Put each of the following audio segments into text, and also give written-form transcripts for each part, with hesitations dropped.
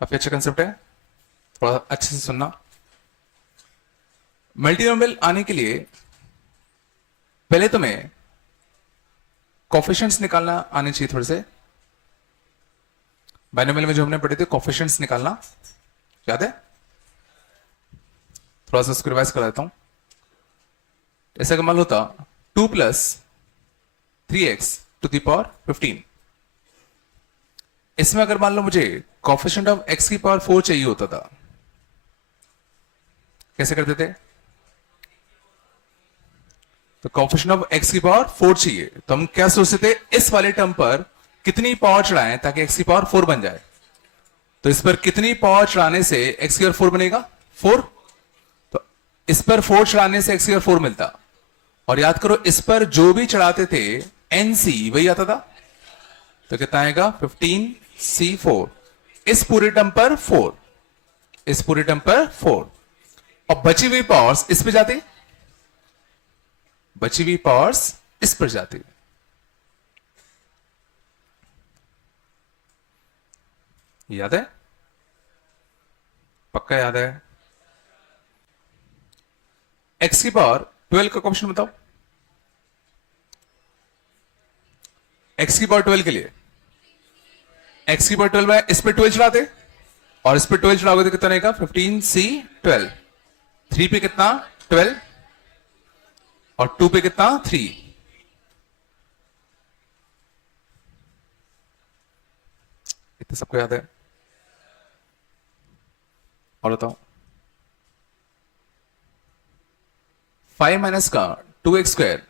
काफी अच्छा कंसेप्ट है, थोड़ा अच्छे से सुनना। मल्टीनोमियल आने के लिए पहले तुम्हें कोफिशिएंट्स निकालना आने चाहिए थोड़े से। बाइनोमियल में जो हमने पढ़े थे कोफिशिएंट्स निकालना याद है? थोड़ा सा उसको रिवाइज कर देता हूं। ऐसा का मान होता 2 plus 3x to the power 15। इसमें अगर मान लो मुझे कोफिशिएंट ऑफ x की पावर 4 चाहिए होता था, कैसे करते थे? तो कोफिशिएंट ऑफ x की पावर 4 चाहिए तो हम क्या सोचते थे, इस वाले टर्म पर कितनी पावर चढ़ाएं ताकि x की पावर 4 बन जाए। तो इस पर कितनी पावर चढ़ाने से x की पावर 4 बनेगा? 4। तो इस पर 4 चढ़ाने से x की पावर 4 मिलता। और याद करो इस पर जो भी चढ़ाते थे nc वही आता था। तो कितना आएगा? 15c4। इस पूरे टर्म पर 4, इस पूरे टर्म पर 4 और बची हुई पावर्स इस पे जाती, बची हुई पावर्स इस पर जाती। याद है? पक्का याद है? x की पावर 12 का क्वेश्चन बताओ। x की पावर 12 के लिए x की पावर 12 है, इस पे 12 चढ़ाते और इस पे 12 चढ़ाओगे तो कितना रहेगा? 15c12। 3 पे कितना? 12 और 2 पे कितना? 3। इतना सबको याद है? और बताओ 5 माइनस का 2x स्क्वायर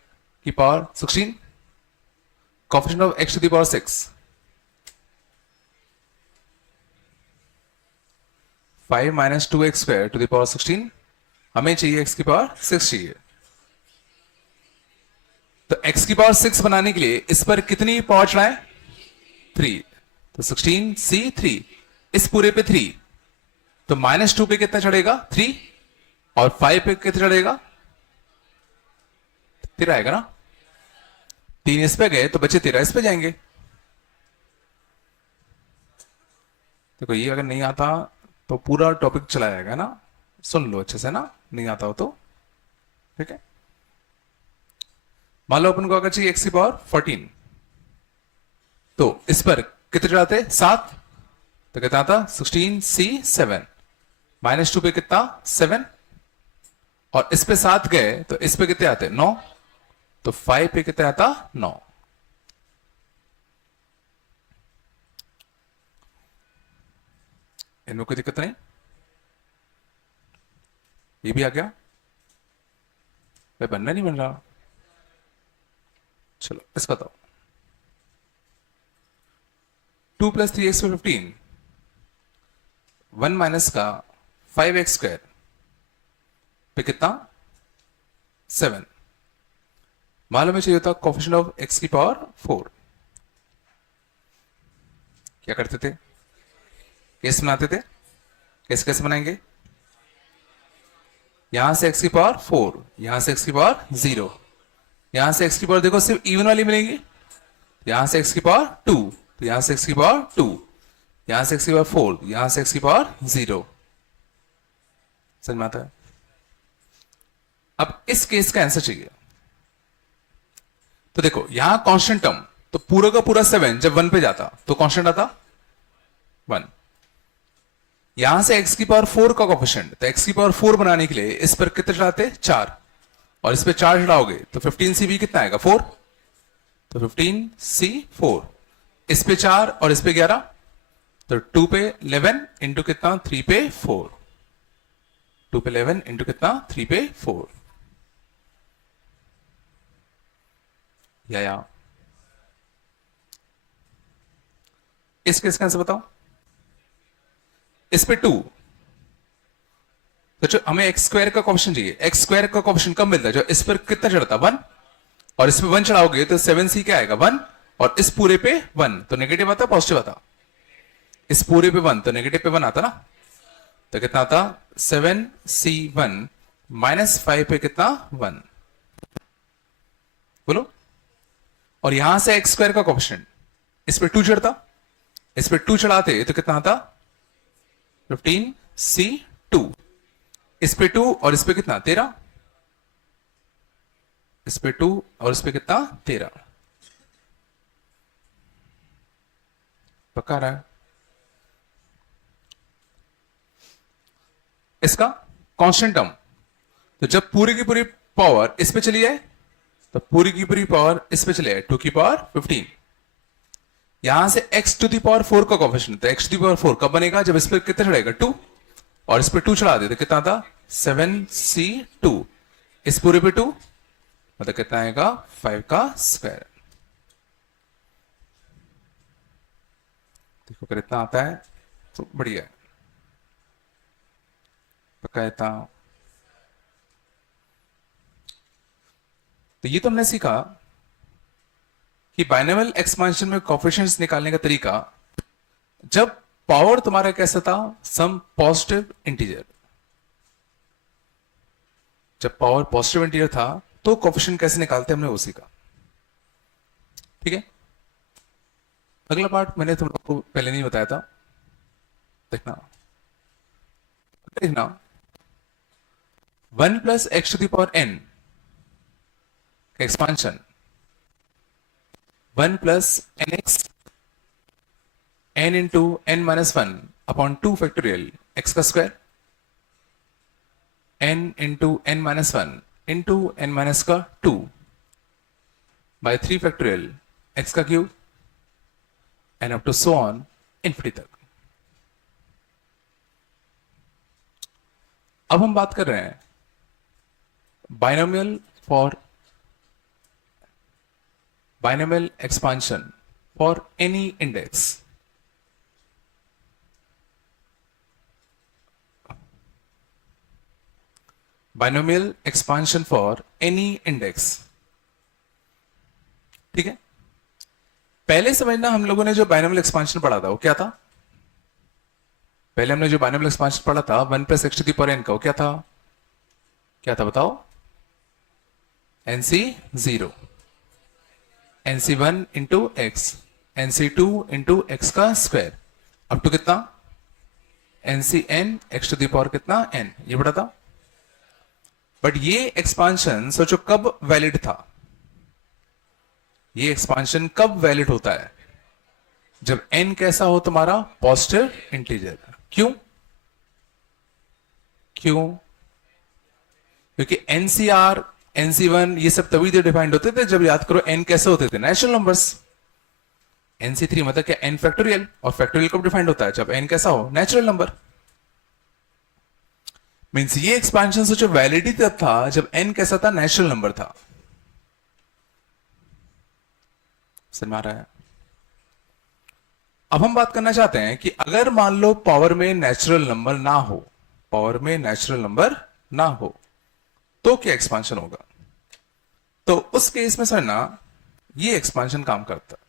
की power 16, coefficient of x to the power 6। 5 minus 2x square to the power 16, हमें चाहिए x की पावर 6 चाहिए। तो x की पावर 6 बनाने के लिए इस पर कितनी पावर चढ़ाएं? 3। तो 16c3, इस पूरे पे 3, तो -2 पे कितना चढ़ेगा? 3 और 5 पे कितना चढ़ेगा? 13 आएगा ना। 3 इस पे गए तो बचे 13 इस पे जाएंगे। देखो ये अगर नहीं आता तो पूरा टॉपिक चला जाएगा ना, सुन लो अच्छे से ना, नहीं आता हो तो। ठीक है, मान लो अपन को अगर चाहिए x की पावर 14, तो इस पर कितने चढ़ाते? 7। तो कितना आता? 16c7। -2 पे कितना? 7 और इस पे 7 गए तो इस पे कितने आते? 9। तो 5 पे कितने आता? 9। इनमें कोई दिक्कत नहीं? ये भी आ गया भाई, बनना नहीं बन रहा? चलो इसका बताओ 2 प्लस 3x पे 15, 1 माइनस का 5x स्क्वायर पे कितना? 7। मालूम है चाहिए होता कोफिशिएंट ऑफ x की पावर 4। क्या करते थे? कैसे बनाते थे? कैसे कैसे बनाएंगे? यहां से x की पावर 4, यहां से x की पावर 0, यहां से x की पावर देखो सिर्फ इवन वाली मिलेंगी। यहां से x की पावर 2, तो यहां से x की पावर 2, यहां से x की पावर 4, यहां से x की पावर 0। समझ में आता है? अब इस केस का आंसर चाहिए तो देखो यहां कांस्टेंट टर्म, तो पूरा का पूरा 7 जब 1 पे जाता तो कांस्टेंट आता 1। यहां से x की पावर 4 का कोफिशिएंट, तो x की पावर 4 बनाने के लिए इस पर कितने चढ़ाते? 4 और इस पे 4 चढ़ाओगे तो 15c कितना आएगा? 4। तो 15c4, इस पे 4 और इस पे 11, तो 2 पे 11 इंटू कितना? 3 पे 4। 2 पे 11 इंटू कितना? 3 पे 4। या इस केस का आंसर बताओ। इस पे 2, तो जो हमें एक्स स्क्वायर का क्वेश्चन चाहिए, एक्स स्क्वायर का क्वेश्चन कब मिलता है? जो इस पर कितना चढ़ता? 1 और इस पे 1 चढ़ाओगे तो 7c क्या आएगा? 1 और इस पूरे पे 1, तो नेगेटिव आता पॉजिटिव आता? इस पूरे पे 1 तो नेगेटिव पे 1 आता ना। तो कितना आता? 7c1 -5 पे कितना? 1। बोलो। और यहां से एक्स स्क्वायर का क्वेश्चन, इस पे 2 चढ़ता, इस पे 2 चढ़ाते तो कितना आता? 15C2, इस पे 2 और इस पे कितना 13, इस पे 2 और इस पे कितना 13, पक्का रहा है। इसका कांस्टेंट टर्म, तो जब पूरी की पूरी पावर इस पे चली जाए तो पूरी की पूरी पावर इस पे चले जाए 2 की पावर 15, यहां से x टू दी पावर 4 का कोफिशिएंट, तो x टू दी पावर 4 कब बनेगा, जब इस पे कितना चढ़ेगा 2 और इस पे 2 चढ़ा दे तो कितना था 7C2, इस पूरे पे 2 मतलब कितना आएगा 5 का स्क्वायर। देखो अगर इतना आता है तो बढ़िया है, पक्का इतना। तो ये तो हमने सीखा कि बाइनोमियल एक्सपेंशन में कोफिशिएंट्स निकालने का तरीका, जब पावर तुम्हारा कैसा था सम पॉजिटिव इंटीजर, जब पावर पॉजिटिव इंटीजर था तो कोफिशिएंट कैसे निकालते हमने वो सीखा, ठीक है। अगला पार्ट मैंने तुम लोग को पहले नहीं बताया था, देखना देखना 1 plus x to the power n का expansion 1 plus n x n into n minus 1 upon 2 factorial x का square n into n minus 1 into n minus का 2 बाय 3 फैक्टोरियल x का cube and up to so on infinity तक। अब हम बात कर रहे हैं binomial expansion for any index. Binomial expansion for any index, ठीक है। पहले समझना, हम लोगों ने जो बाइनोमियल एक्सपांशन पढ़ा था वो क्या था, पहले हमने जो बाइनोमियल एक्सपांशन पढ़ा था 1 plus x to the power n का, वो क्या था, क्या था बताओ, NC0, NC1 into x, NC2 into x का स्क्वायर अप टू कितना NCn x to the power कितना n, ये पढ़ा था। बट ये एक्सपांशन सोचो कब वैलिड था, ये एक्सपांशन कब वैलिड होता है, जब n कैसा हो तुम्हारा पॉजिटिव इंटीजर। क्यों क्यों, क्योंकि NCR NC1 ये सब तभी तो डिफाइंड होते थे जब, याद करो n कैसे होते थे नेचुरल नंबर्स, NC3 मतलब क्या n फैक्टोरियल, और फैक्टोरियल कब डिफाइंड होता है जब n कैसा हो नेचुरल नंबर। मींस ये एक्सपेंशन सोचो वैलिडिटी तब था जब n कैसा था नेचुरल नंबर था, समझ आ रहा है। अब हम बात करना चाहते हैं कि अगर मान लो पावर में नेचुरल नंबर ना हो, पावर में नेचुरल नंबर ना हो तो क्या एक्सपांशन होगा, तो उस केस में समझना ये एक्सपांशन काम करता है,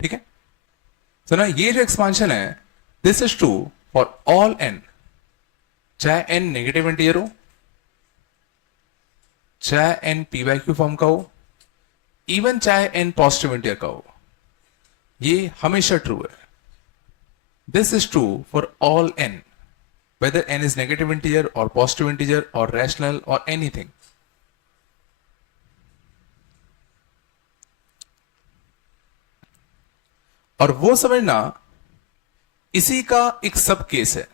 ठीक है। तो ना ये जो एक्सपांशन है this is true for all n, चाहे n नेगेटिव इंटीजर हो, चाहे n p by Q form का हो, इवन चाहे n पॉजिटिव इंटीजर का हो, ये हमेशा ट्रू है। This is true for all n, whether n is negative integer or positive integer or rational or anything. और वो समझना इसी का एक सब केस है,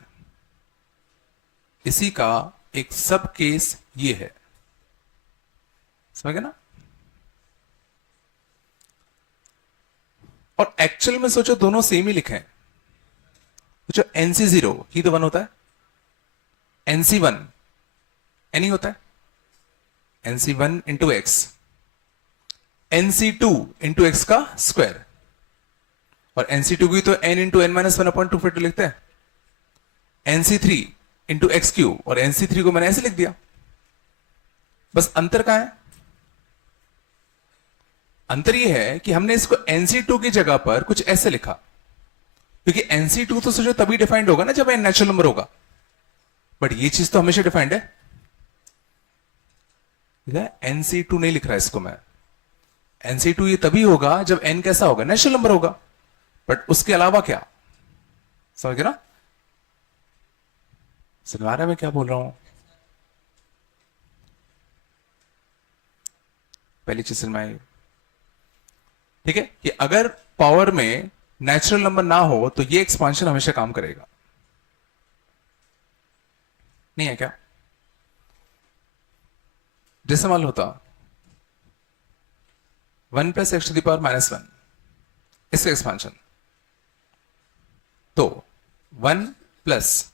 इसी का एक सब केस ये है, समझ गए ना। और एक्चुअल में सोचो दोनों सेम ही लिखे हैं, सोचो NC0 ही तो 1 होता है, NC1 n ही होता है, NC1 into x, NC2 into x का स्क्वायर, और NC2 की तो n into n minus 1 upon 2 फिर लिखते हैं, NC3 इंटू एक्स क्यूब, और NC3 को मैंने ऐसे लिख दिया। बस अंतर कहां है, अंतर यह है कि हमने इसको NC2 की जगह पर कुछ ऐसे लिखा, क्योंकि NC2 तो सोचो तभी डिफाइंड होगा ना जब n नेचुरल नंबर होगा, बट ये चीज तो हमेशा डिफाइंड है। NC2 नहीं लिख रहा इसको मैं, NC2 ये तभी होगा जब n कैसा होगा, नेचुरल नंबर होगा, बट उसके अलावा क्या, समझ गए ना, समझ आ रहा है मैं क्या बोल रहा हूं। पहली चीज समझ में आई, ठीक है, कि अगर पावर में नेचुरल नंबर ना हो तो ये एक्सपांशन हमेशा काम करेगा, नहीं है क्या। जैसे मान लो होता 1 + x⁻⁻1, इसका एक्सपांशन, तो 1 प्लस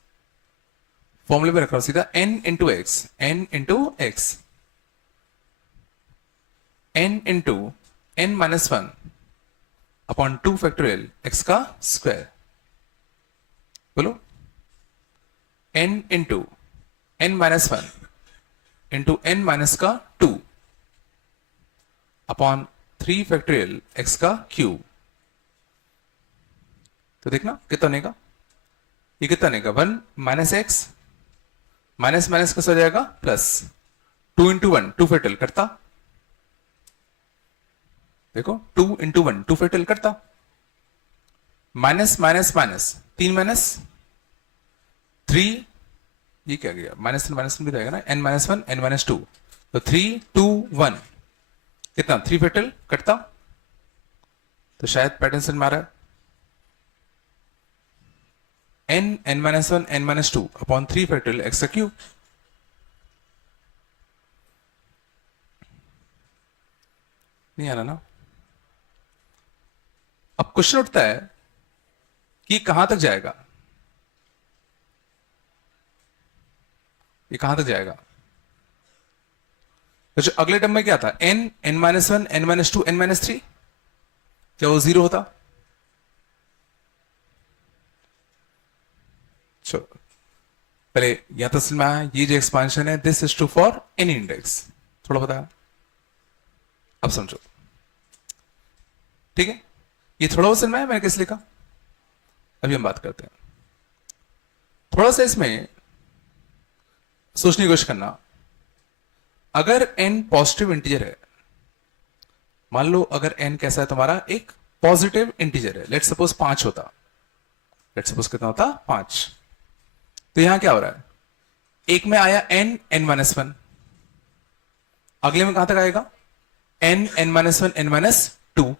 फॉर्मूले में रख रहा हूं सीधा n into x, n into x, n into n-1 upon 2 factorial x का स्क्वायर, बोलो n into n-1 into n minus का 2 अपॉन 3 फैक्टोरियल x का क्यूब। तो देखना कितना बनेगा, ये कितना बनेगा 1 माइनस एक्स, माइनस माइनस कैसा हो जाएगा प्लस, 2 इंटू 1 2 फैक्टोरियल करता, देखो 2 इंटू 1 2 फैक्टोरियल करता, माइनस माइनस माइनस 3 माइनस 3, ये क्या गया माइनस भी जाएगा ना, n-1 n-2, तो 3 2 1 कितना 3 फैक्टोरियल कटता, तो शायद पैटर्न समझ में आ रहा है, n-1 n-2 upon 3 factorial x का क्यूब। नहीं आ रहा ना। अब क्वेश्चन उठता है कि कहां तक जाएगा, ये कहां तक जाएगा, तो अगले टर्म में क्या था n n-1 n-2 n-3, क्या वो 0 होता, चलो पहले या तो समझ में आया, ये जो एक्सपांशन है this is true for any index, थोड़ा बताया, अब समझो, ठीक है, ये थोड़ा बहुत समझ में आया मैंने कैसे लिखा, अभी हम बात करते हैं, थोड़ा सा इसमें सोचने की कोशिश करना, अगर n पॉजिटिव इंटीजर है, मान लो अगर n कैसा है तुम्हारा एक पॉजिटिव इंटीजर है, लेट्स सपोज 5 होता, लेट्स सपोज कितना होता 5, तो यहां क्या हो रहा है, एक में आया n n-1, अगले में कहां तक आएगा n n-1 n-2,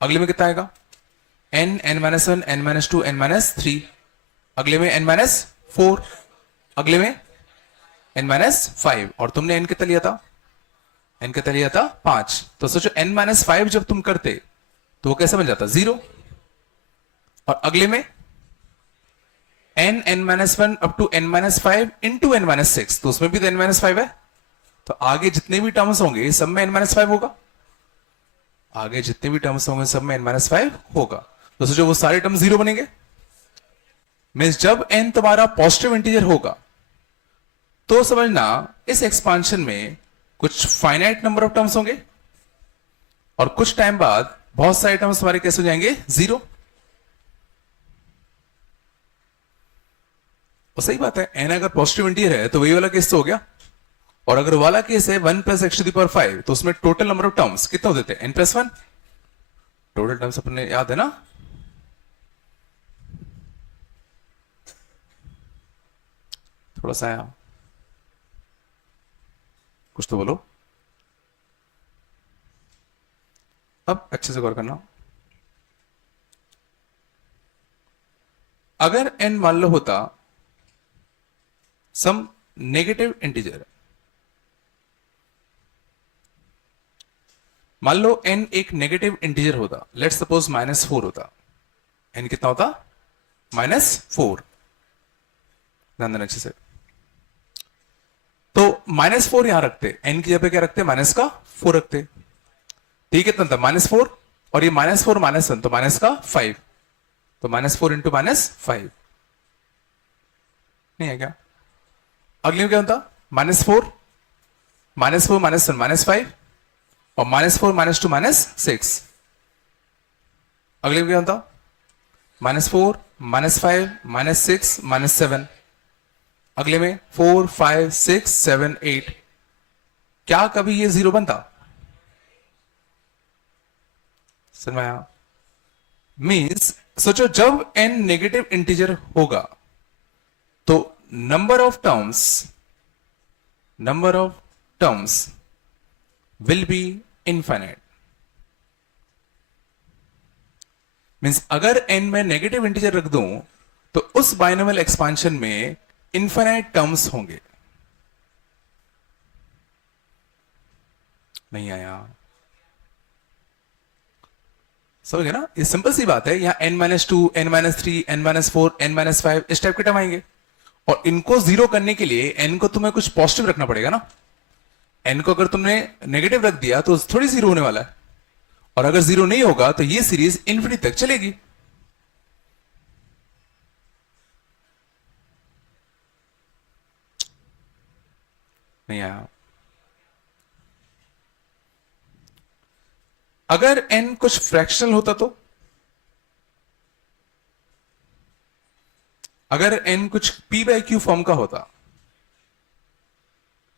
अगले में कितना आएगा n n-1 n-2 n-3, अगले में n-4, अगले में n-5, और तुमने n कितना लिया था, n कितना लिया था 5, तो सोचो n-5 जब तुम करते तो वो कैसे बन जाता 0, और अगले में n n-1 up to n-5 into n-6, तो उसमें भी तो n-5 है, तो आगे जितने भी टर्म्स होंगे सब में n-5 होगा, आगे जितने भी टर्म्स होंगे सब में n-5 होगा, तो सोचो वो सारे टर्म 0 बनेंगे, मींस जब n तुम्हारा पॉजिटिव इंटीजर होगा तो समझना इस एक्सपांशन में कुछ फाइनाइट नंबर ऑफ टर्म्स होंगे, और कुछ टाइम बाद बहुत सारे टर्म्स तुम्हारे कैसे हो जाएंगे 0, और सही बात है n अगर पॉजिटिव इंटीजर है तो वही वाला केस तो हो गया, और अगर वाला केस है 1 + x⁵ तो उसमें टोटल नंबर ऑफ टर्म्स कितना हो देते हैं n+1, टोटल टर्म्स अपने याद है ना, थोड़ा सा आया, कुछ तो बोलो, अब अच्छे से गौर करना, अगर n मान लो होता सम नेगेटिव इंटीजर, मान लो n एक नेगेटिव इंटीजर होता, लेट्स सपोज -4 होता, n कितना होता -4, ध्यान देना अच्छे से, तो -4 यहां रखते, n की जगह क्या रखते -4 रखते, ठीक है, कितना था -4, और ये -4 -1 तो -5, तो -4 इंटू -5, नहीं है क्या, अगले में क्या होता -4 -4 -1 -5, और -4 -2 -6, अगले में क्या होता -4 -5 -6 -7, अगले में 4 5 6 7 8, क्या कभी ये जीरो बनता? समझ में आया? मीन्स सोचो जब n नेगेटिव इंटीजर होगा तो number of terms will be infinite. Means अगर n में नेगेटिव इंटीजर रख दूं तो उस बाइनोमियल एक्सपांशन में इनफाइनाइट टर्म्स होंगे। नहीं आया? समझ गए ना? ये सिंपल सी बात है। यहां n-2, n-3, n-4, n-5 इस टाइप के टर्म आएंगे और इनको जीरो करने के लिए n को तुम्हें कुछ पॉजिटिव रखना पड़ेगा ना। n को अगर तुमने नेगेटिव रख दिया तो थोड़ी जीरो होने वाला है, और अगर जीरो नहीं होगा तो ये सीरीज इन्फिनिटी तक चलेगी। नहीं आया? अगर n कुछ फ्रैक्शनल होता तो, अगर n कुछ p बाई क्यू फॉर्म का होता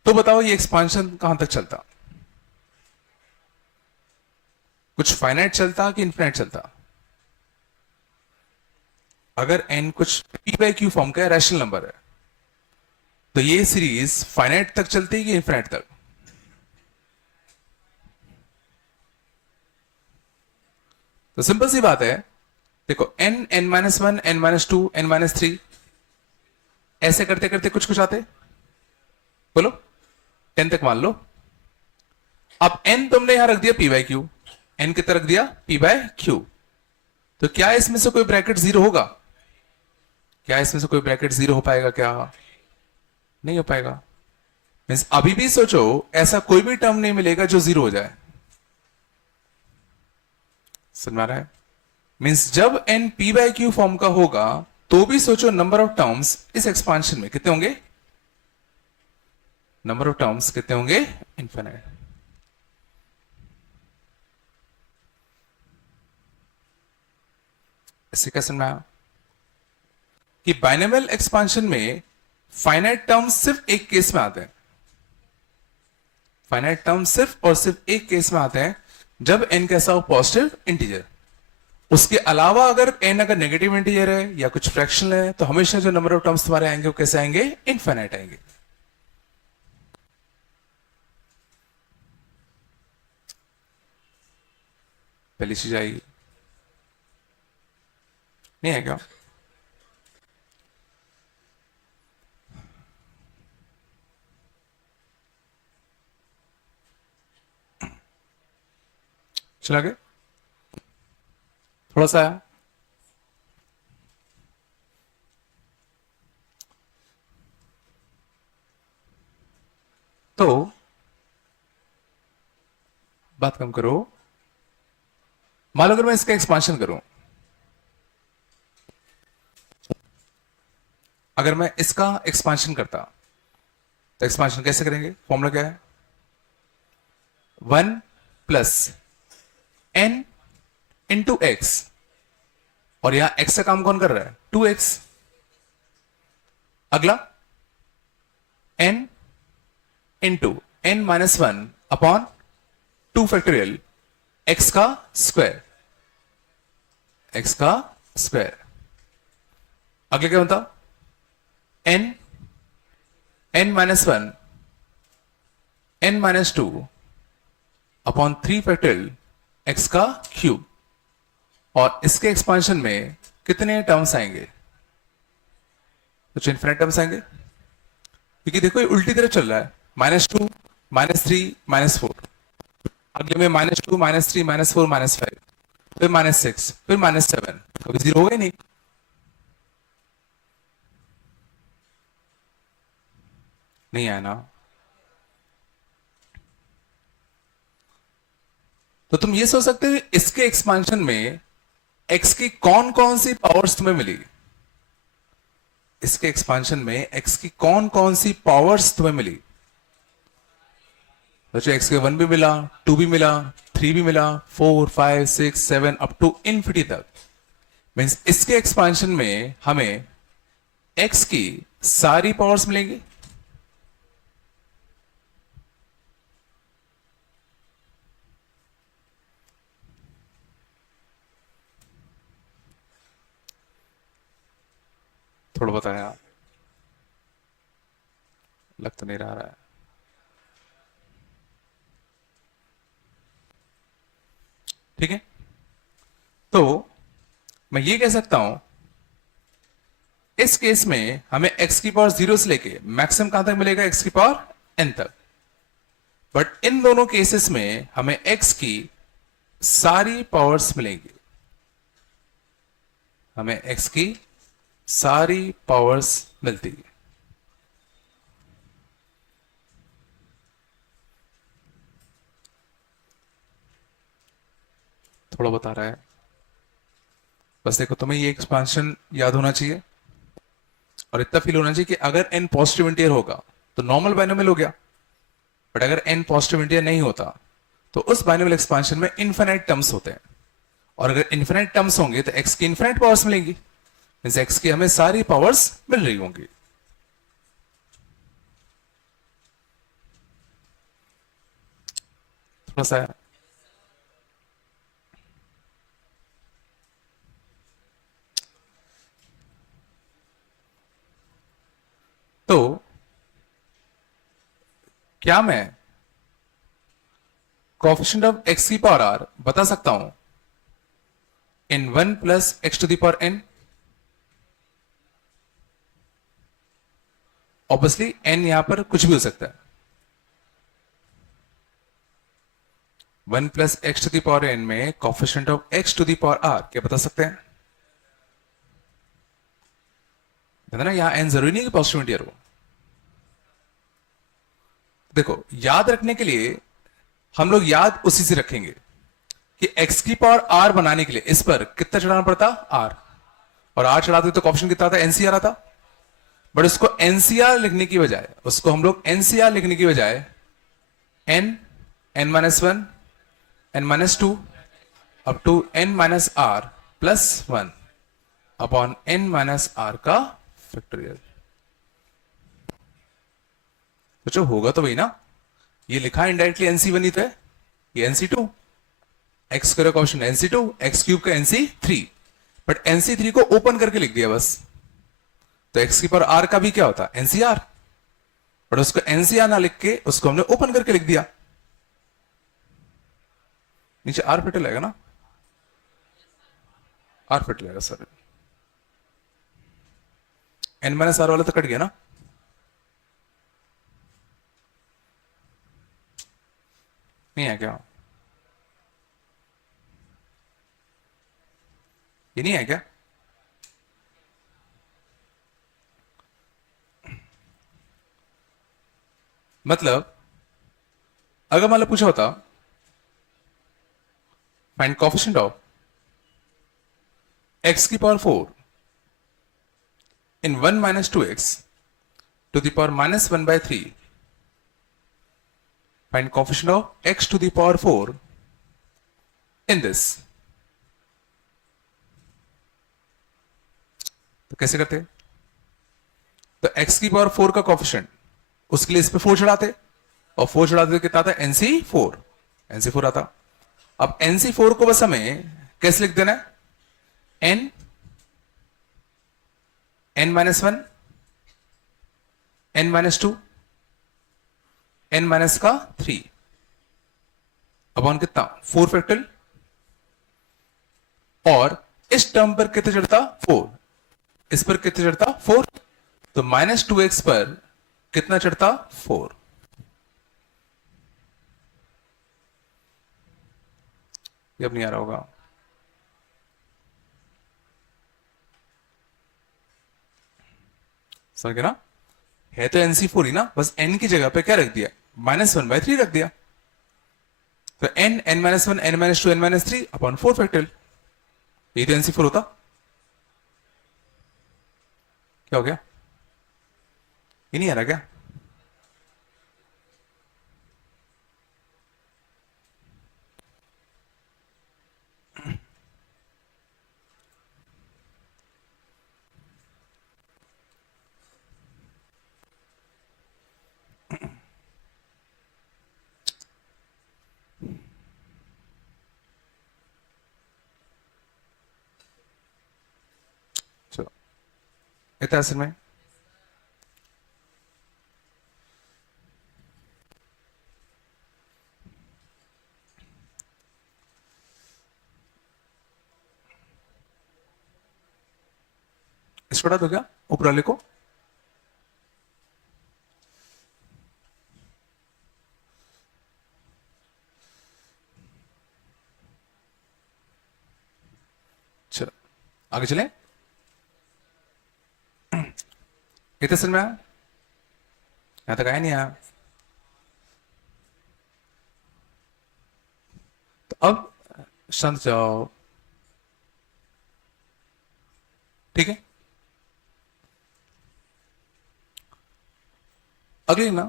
तो बताओ ये एक्सपांशन कहां तक चलता? कुछ फाइनाइट चलता कि इनफिनाइट चलता? अगर n कुछ p बाई क्यू फॉर्म का रैशनल नंबर है तो ये सीरीज फाइनाइट तक चलती है कि इनफिनाइट तक? तो सिंपल सी बात है, देखो n, n-1, n-2, n-3 ऐसे करते करते कुछ कुछ आते, बोलो 10 तक मान लो। अब n तुमने यहां रख दिया p बाई क्यू, n कितना रख दिया p बाई क्यू, तो क्या इसमें से कोई ब्रैकेट जीरो होगा? क्या इसमें से कोई ब्रैकेट जीरो हो पाएगा? क्या नहीं हो पाएगा। मीन्स अभी भी सोचो ऐसा कोई भी टर्म नहीं मिलेगा जो जीरो हो जाए। समझ में आ रहा है? मीन्स जब n p by Q form का होगा तो भी सोचो नंबर ऑफ टर्म्स इस एक्सपांशन में कितने होंगे? नंबर ऑफ टर्म्स कितने होंगे? इनफिनिट। इससे क्या समझ में आया कि बाइनोमियल एक्सपांशन में फाइनाइट टर्म्स सिर्फ एक केस में आते हैं। फाइनाइट टर्म्स सिर्फ और सिर्फ एक केस में आते हैं, जब n कैसा हो? Positive integer. उसके अलावा अगर n अगर नेगेटिव इंटीजर है या कुछ फ्रैक्शनल है तो हमेशा जो नंबर ऑफ टर्म्स तुम्हारे आएंगे वो कैसे आएंगे? इनफाइनाइट आएंगे। पहली चीज आएगी, नहीं है क्या? चला गया? थोड़ा सा आया? तो बात कम करो। मान लो अगर मैं इसका एक्सपांशन करूं, अगर मैं इसका एक्सपांशन करता तो एक्सपांशन कैसे करेंगे? फॉर्मूला क्या है? 1 प्लस n इंटू एक्स, और यहां x का काम कौन कर रहा है? 2x। अगला n into n-1 upon 2 factorial x का स्क्वायर, x का स्क्वायर। अगले क्या बनता? n-1 n-2 upon 3 factorial x का क्यूब, और इसके एक्सपांशन में कितने टर्म्स आएंगे? कुछ इनफिनिट टर्म्स आएंगे, क्योंकि देखो ये उल्टी तरफ चल रहा है। -2, -3, -4, अगले में -2, -3, -4, -5, फिर -6, फिर -7, कभी जीरो होगा ही नहीं। नहीं आया ना? तो तुम ये सोच सकते हो इसके एक्सपांशन में x की कौन कौन सी पावर्स तुम्हें मिली? इसके एक्सपांशन में x की कौन कौन सी पावर्स तुम्हें मिली? बच्चों x के 1 भी मिला, 2 भी मिला, 3 भी मिला, 4, 5, 6, 7 अप टू इन्फिनिटी तक। मीन्स इसके एक्सपांशन में हमें x की सारी पावर्स मिलेंगी। थोड़ा बताया, लग तो नहीं रहा है। ठीक है, तो मैं ये कह सकता हूं इस केस में हमें x की पावर 0 से लेके मैक्सिमम कहां तक मिलेगा, x की पावर n तक। बट इन दोनों केसेस में हमें x की सारी पावर्स मिलेंगी, हमें x की सारी पावर्स मिलती है। थोड़ा बता रहा है, बस देखो तुम्हें ये एक्सपांशन याद होना चाहिए और इतना फील होना चाहिए कि अगर n पॉजिटिव इंटीजर होगा तो नॉर्मल बाइनोमियल हो गया, बट अगर n पॉजिटिव इंटीजर नहीं होता तो उस बाइनोमियल एक्सपांशन में इनफिनाइट टर्म्स होते हैं, और अगर इनफिनाइट टर्म्स होंगे तो x की इनफिनाइट पावर्स मिलेंगी, मींस x की हमें सारी पावर्स मिल रही होंगी। थोड़ा सा तो क्या मैं कोएफिशिएंट ऑफ x की पावर r बता सकता हूं in 1 plus x to the power n? Obviously n यहां पर कुछ भी हो सकता है, 1 plus x to the power n में coefficient of x to the power r क्या बता सकते हैं? ना यहां n जरूरी नहीं कि पॉजिटिव इंटीजर हो। देखो याद रखने के लिए हम लोग याद उसी से रखेंगे कि x की पावर r बनाने के लिए इस पर कितना चढ़ाना पड़ता, r, और r चढ़ाते तो कोएफिशिएंट कितना था, एनसीआर आता। बट उसको एनसीआर लिखने की बजाय, उसको हम लोग एनसीआर लिखने की बजाय n, n-1, n-2 up to n-r plus 1 upon n-r का फैक्टोरियल। तो जो होगा तो वही ना, ये लिखा इनडायरेक्टली nc1 ही तो है, ये nc2, एक्स स्क्वायर का ऑप्शन nc2, एक्स क्यूब का nc3, बट nc3 को ओपन करके लिख दिया बस। तो x की पावर r का भी क्या होता है, ncr, बट उसको ncr ना लिख के उसको हमने ओपन करके लिख दिया। नीचे r फिट लगेगा ना, r फिट लगेगा सर, n-r वाला तो कट गया ना। नहीं है क्या, ये नहीं है क्या? मतलब अगर मान लो पूछा होता फाइंड कोएफिशिएंट ऑफ x की power 4 in 1 minus 2x to the power minus 1/3, find coefficient of x to the power 4 in this, तो कैसे करते? तो x की पावर 4 का कोएफिशिएंट, उसके लिए इस पे 4 चढ़ाते, और 4 चढ़ाते तो कितना आता, nc4, nc4 आता। अब nc4 को बस हमें कैसे लिख देना है, n, n-1, n-2, n-3 upon कितना, 4 फैक्टोरियल, और इस टर्म पर कितने चढ़ता, 4, इस पर कितने चढ़ता, 4, तो -2x पर कितना चढ़ता, 4। ये अब नहीं आ रहा होगा, समझ गए ना, है तो nc4 ही ना, बस n की जगह पे क्या रख दिया, -1/3 रख दिया। तो n, n-1, n-2, n-3 upon 4 factorial, ये तो nc4 होता। क्या हो गया, ये नहीं आ रहा क्या? चलो इतना असल में इसको हटा दो क्या ऊपर वाले को। चलो आगे चले। इतने असल में यहां तक आया नहीं आया। तो अब शांत जाओ, ठीक है। अगली ना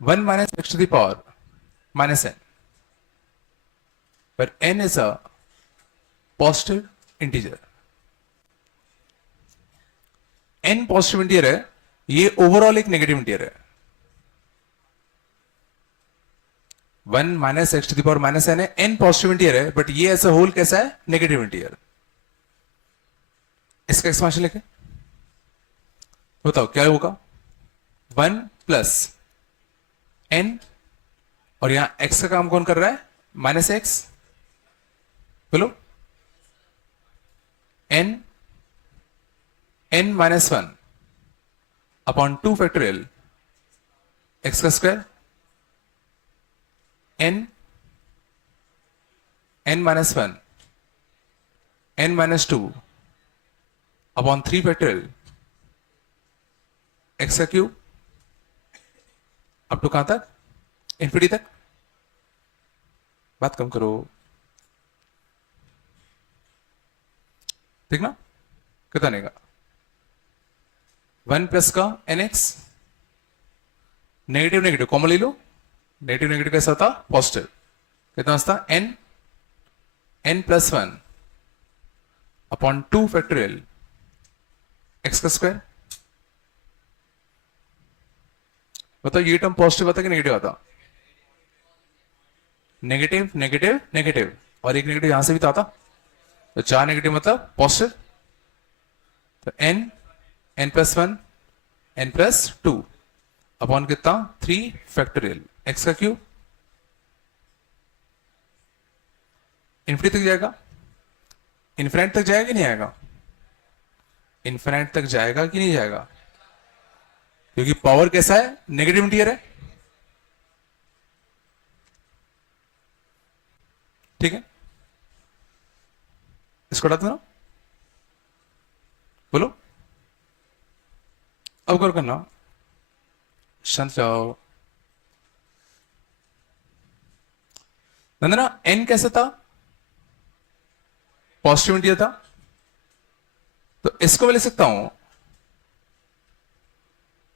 1 minus x to the power minus n, where n is a positive integer। n positive integer है, ये ओवरऑल एक नेगेटिव इंटीजर है। 1 minus x to the power minus n है, n पॉजिटिव इंटीजर है, बट ये एज अ होल कैसा है, negative integer. इसका एक्सपांशन लेके बताओ क्या होगा। 1 प्लस n, और यहां x का काम कौन कर रहा है, माइनस एक्स। बोलो n minus 1 upon 2 factorial x का square, n minus 1 n minus 2 upon 3 factorial x का क्यूब, अप टू कहां तक, इन्फिनिटी तक। बात कम करो, ठीक ना, कितना नेगा 1 प्लस का n x, negative negative common ले लो, नेगेटिव नेगेटिव कैसा होता, पॉजिटिव। कितना होता, n plus 1 upon 2 factorial x का स्क्वायर। बताओ ये टर्म पॉजिटिव आता कि नेगेटिव आता, नेगेटिव नेगेटिव नेगेटिव, और एक नेगेटिव यहां से भी तो आता, तो 4 नेगेटिव मतलब पॉजिटिव। तो n plus 1 n plus 2 upon कितना, 3 फैक्टोरियल x का क्यूब, इन्फिनिटी तक जाएगा। इन्फिनिट तक जाएगा कि नहीं आएगा, इन्फिनिट तक जाएगा कि नहीं जाएगा, क्योंकि पावर कैसा है, नेगेटिव इंटीजर है, ठीक है। इसको हटा दो, बोलो अब गौर करना, शांत जाओ। नंदना n कैसा था, पॉजिटिव इंटीजर था, तो इसको मैं ले सकता हूं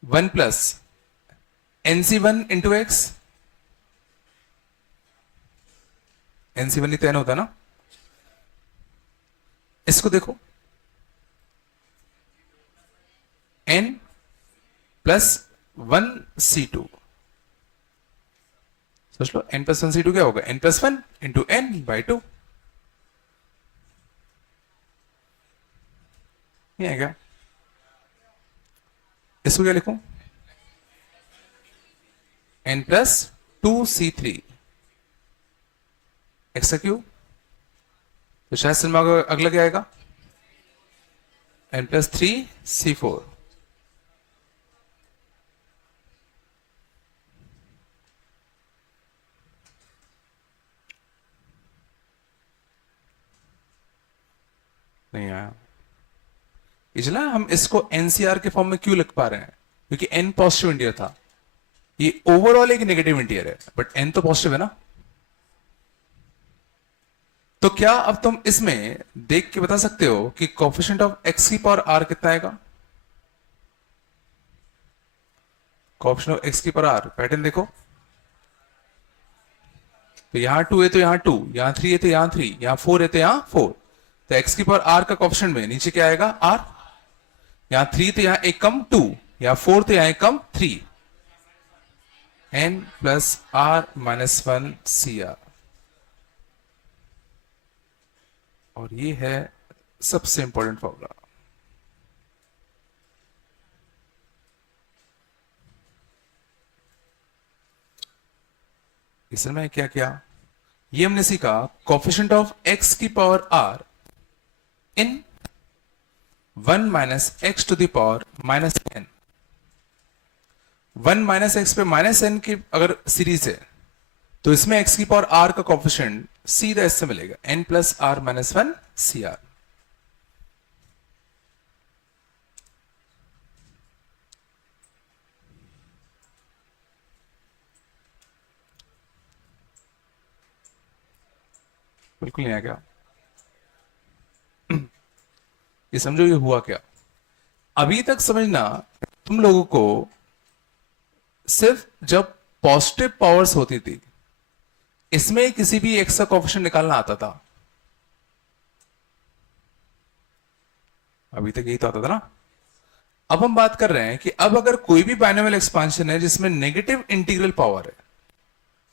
1 plus nc1 into x, nc1 ही तो n होता ना। इसको देखो n प्लस 1c2, सोच लो n प्लस 1c2 क्या होगा, n plus 1 into n by 2, ये है क्या। इसको क्या लिखूं, n प्लस 2c3 एक्स का क्यूब, तो शायद सिनेमा का अगला क्या आएगा, n प्लस 3c4। नहीं आया, इसलिए हम इसको एनसीआर के फॉर्म में क्यों लिख पा रहे हैं, क्योंकि n पॉजिटिव इंटीजर था, ये ओवरऑल एक नेगेटिव इंटीजर है, बट n तो पॉजिटिव है ना। तो क्या अब तुम इसमें देख के बता सकते हो कि कोएफिशिएंट ऑफ x की पावर r कितना आएगा, कोएफिशिएंट ऑफ x की पावर r, पैटर्न देखो, तो यहां 2 है तो यहां 2, यहां 3 है तो यहां 3, यहां 4 है तो यहां 4, तो x की पावर r का कोएफिशिएंट में नीचे क्या आएगा, r, यहां 3 तो यहां एक कम 2, यहां 4 तो यहां एक कम 3, n plus r minus 1 C r, और ये है सबसे इंपॉर्टेंट फॉर्मूला। इसमें क्या किया, ये हमने सीखा कोफिशिएंट ऑफ एक्स की power r in 1 minus x to the power minus n. 1 minus x पे माइनस एन की अगर सीरीज है तो इसमें एक्स की पावर आर का कोफिशिएंट सीधा इससे मिलेगा n plus r minus one C r. बिल्कुल नहीं आ गया, ये समझो ये हुआ क्या। अभी तक समझना, तुम लोगों को सिर्फ जब पॉजिटिव पावर्स होती थी इसमें किसी भी एक्स का कोफिशिएंट निकालना आता था। अभी तक यही तो आता था ना। अब हम बात कर रहे हैं कि अब अगर कोई भी बाइनोमियल एक्सपांशन है जिसमें नेगेटिव इंटीग्रल पावर है,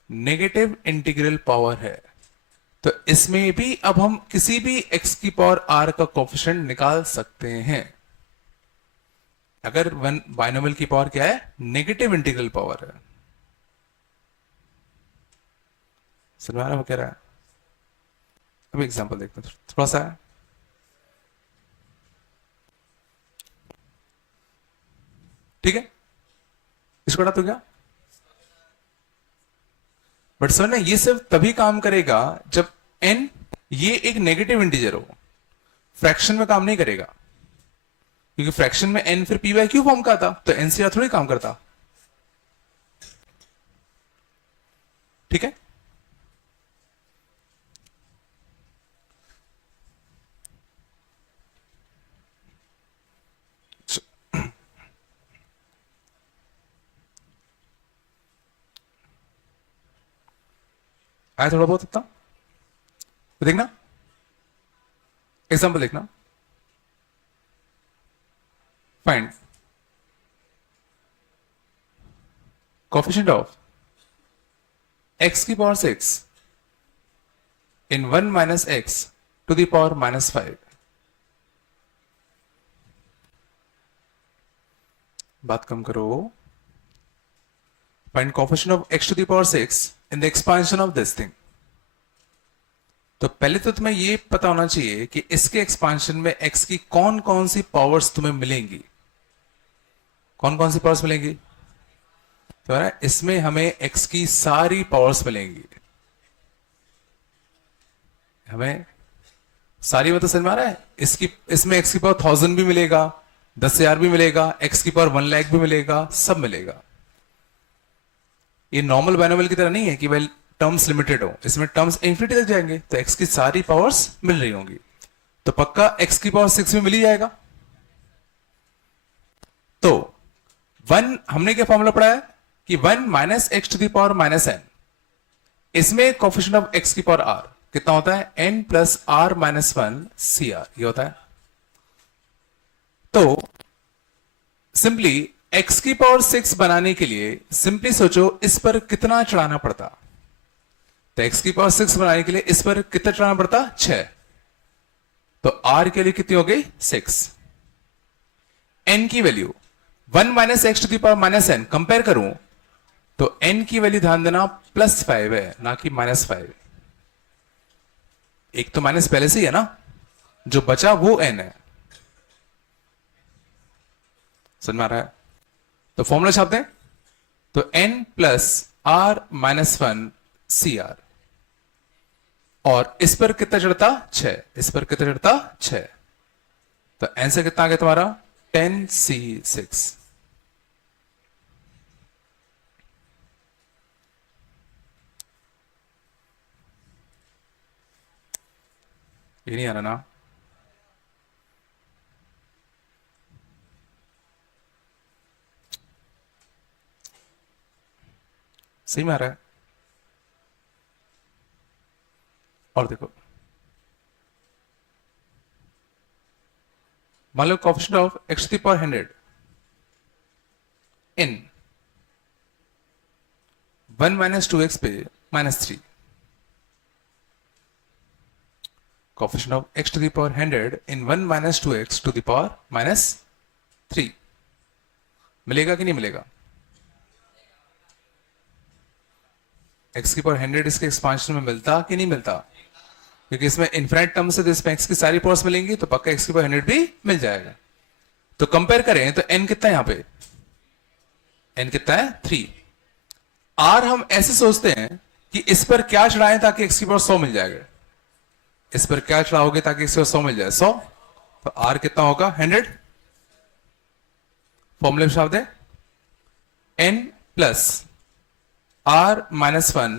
नेगेटिव इंटीग्रल पावर है, तो इसमें भी अब हम किसी भी एक्स की पावर आर का कोफिशिएंट निकाल सकते हैं। अगर वन बाइनोमियल की पावर क्या है, नेगेटिव इंटीग्रल पावर है। समझ में आ रहा है कह रहा है। अब एग्जांपल देखते हैं थोड़ा सा है। ठीक है, इसको हटा तो क्या, बट समझना ये सिर्फ तभी काम करेगा जब n ये एक नेगेटिव इंटीजर हो, फ्रैक्शन में काम नहीं करेगा, क्योंकि फ्रैक्शन में n फिर पी बाय क्यू फॉर्म का था, तो n से थोड़ी काम करता। ठीक है, आया थोड़ा बहुत इतना, तो देखना एग्जांपल देखना। फाइंड कोफिशिएंट ऑफ x की power 6 in 1 minus x to the power minus 5। बात कम करो। Find coefficient of x to the power 6 in the expansion of this thing. तो पहले तो तुम्हें ये पता होना चाहिए कि इसके एक्सपांशन में x की कौन कौन सी पावर्स तुम्हें मिलेंगी, कौन कौन सी पावर्स मिलेंगी। तो है इसमें हमें x की सारी पावर्स मिलेंगी, हमें सारी मतलब समझ में आ रहा है। इसकी इसमें x की पावर 1000 भी मिलेगा, 10,000 भी मिलेगा, x की पावर 1 लाख भी मिलेगा, सब मिलेगा। ये नॉर्मल बाइनोमियल की तरह नहीं है कि भाई टर्म्स लिमिटेड हो, इसमें टर्म्स इंफिनिटी तक जाएंगे, तो x की सारी पावर्स मिल रही होंगी, तो पक्का x की पावर 6 में मिल ही जाएगा। तो 1 हमने क्या फॉर्मूला पढ़ा है कि 1 minus x to the power minus n, इसमें कोफिशिएंट ऑफ x की पावर r कितना होता है, n plus r minus one C r, ये होता है। तो सिंपली x की पावर 6 बनाने के लिए सिंपली सोचो इस पर कितना चढ़ाना पड़ता। तो x की पावर 6 बनाने के लिए इस पर कितना चढ़ाना पड़ता, 6। तो r के लिए कितनी हो गई, 6। n की value 1 minus x to the power minus n compare करूं तो n की वैल्यू ध्यान देना +5 है, ना कि -5। एक तो माइनस पहले से ही है ना, जो बचा वो n है। समझ में आ रहा है। तो फॉर्मूला छापते हैं, तो n plus r minus one C r, और इस पर कितना चढ़ता, 6, इस पर कितना चढ़ता, 6। तो आंसर कितना आ गया तुम्हारा, 10c6। ये नहीं आ रहा ना, सही में आ रहा है। और देखो मान लो coefficient of x to the power 100 in 1 minus 2x पे -3। Coefficient of x to the power 100 in 1 minus 2x to the power minus 3 मिलेगा कि नहीं मिलेगा? x की पावर 100 इसके एक्सपांशन में मिलता कि नहीं मिलता? क्योंकि इसमें इनफिनिट टर्म से तो इसमें x की सारी पावर्स मिलेंगी, तो पक्का x की पावर 100 भी मिल जाएगा। तो कंपेयर करें तो n कितना है यहां पे? n कितना है? 3। r हम ऐसे सोचते हैं कि इस पर क्या चढ़ाएं ताकि x की पावर 100 मिल जाएगा। इस पर क्या चढ़ाओगे ताकि x की पावर 100 मिल जाए? 100। तो r कितना होगा? 100। फॉर्मूले में शब्द है n plus r minus 1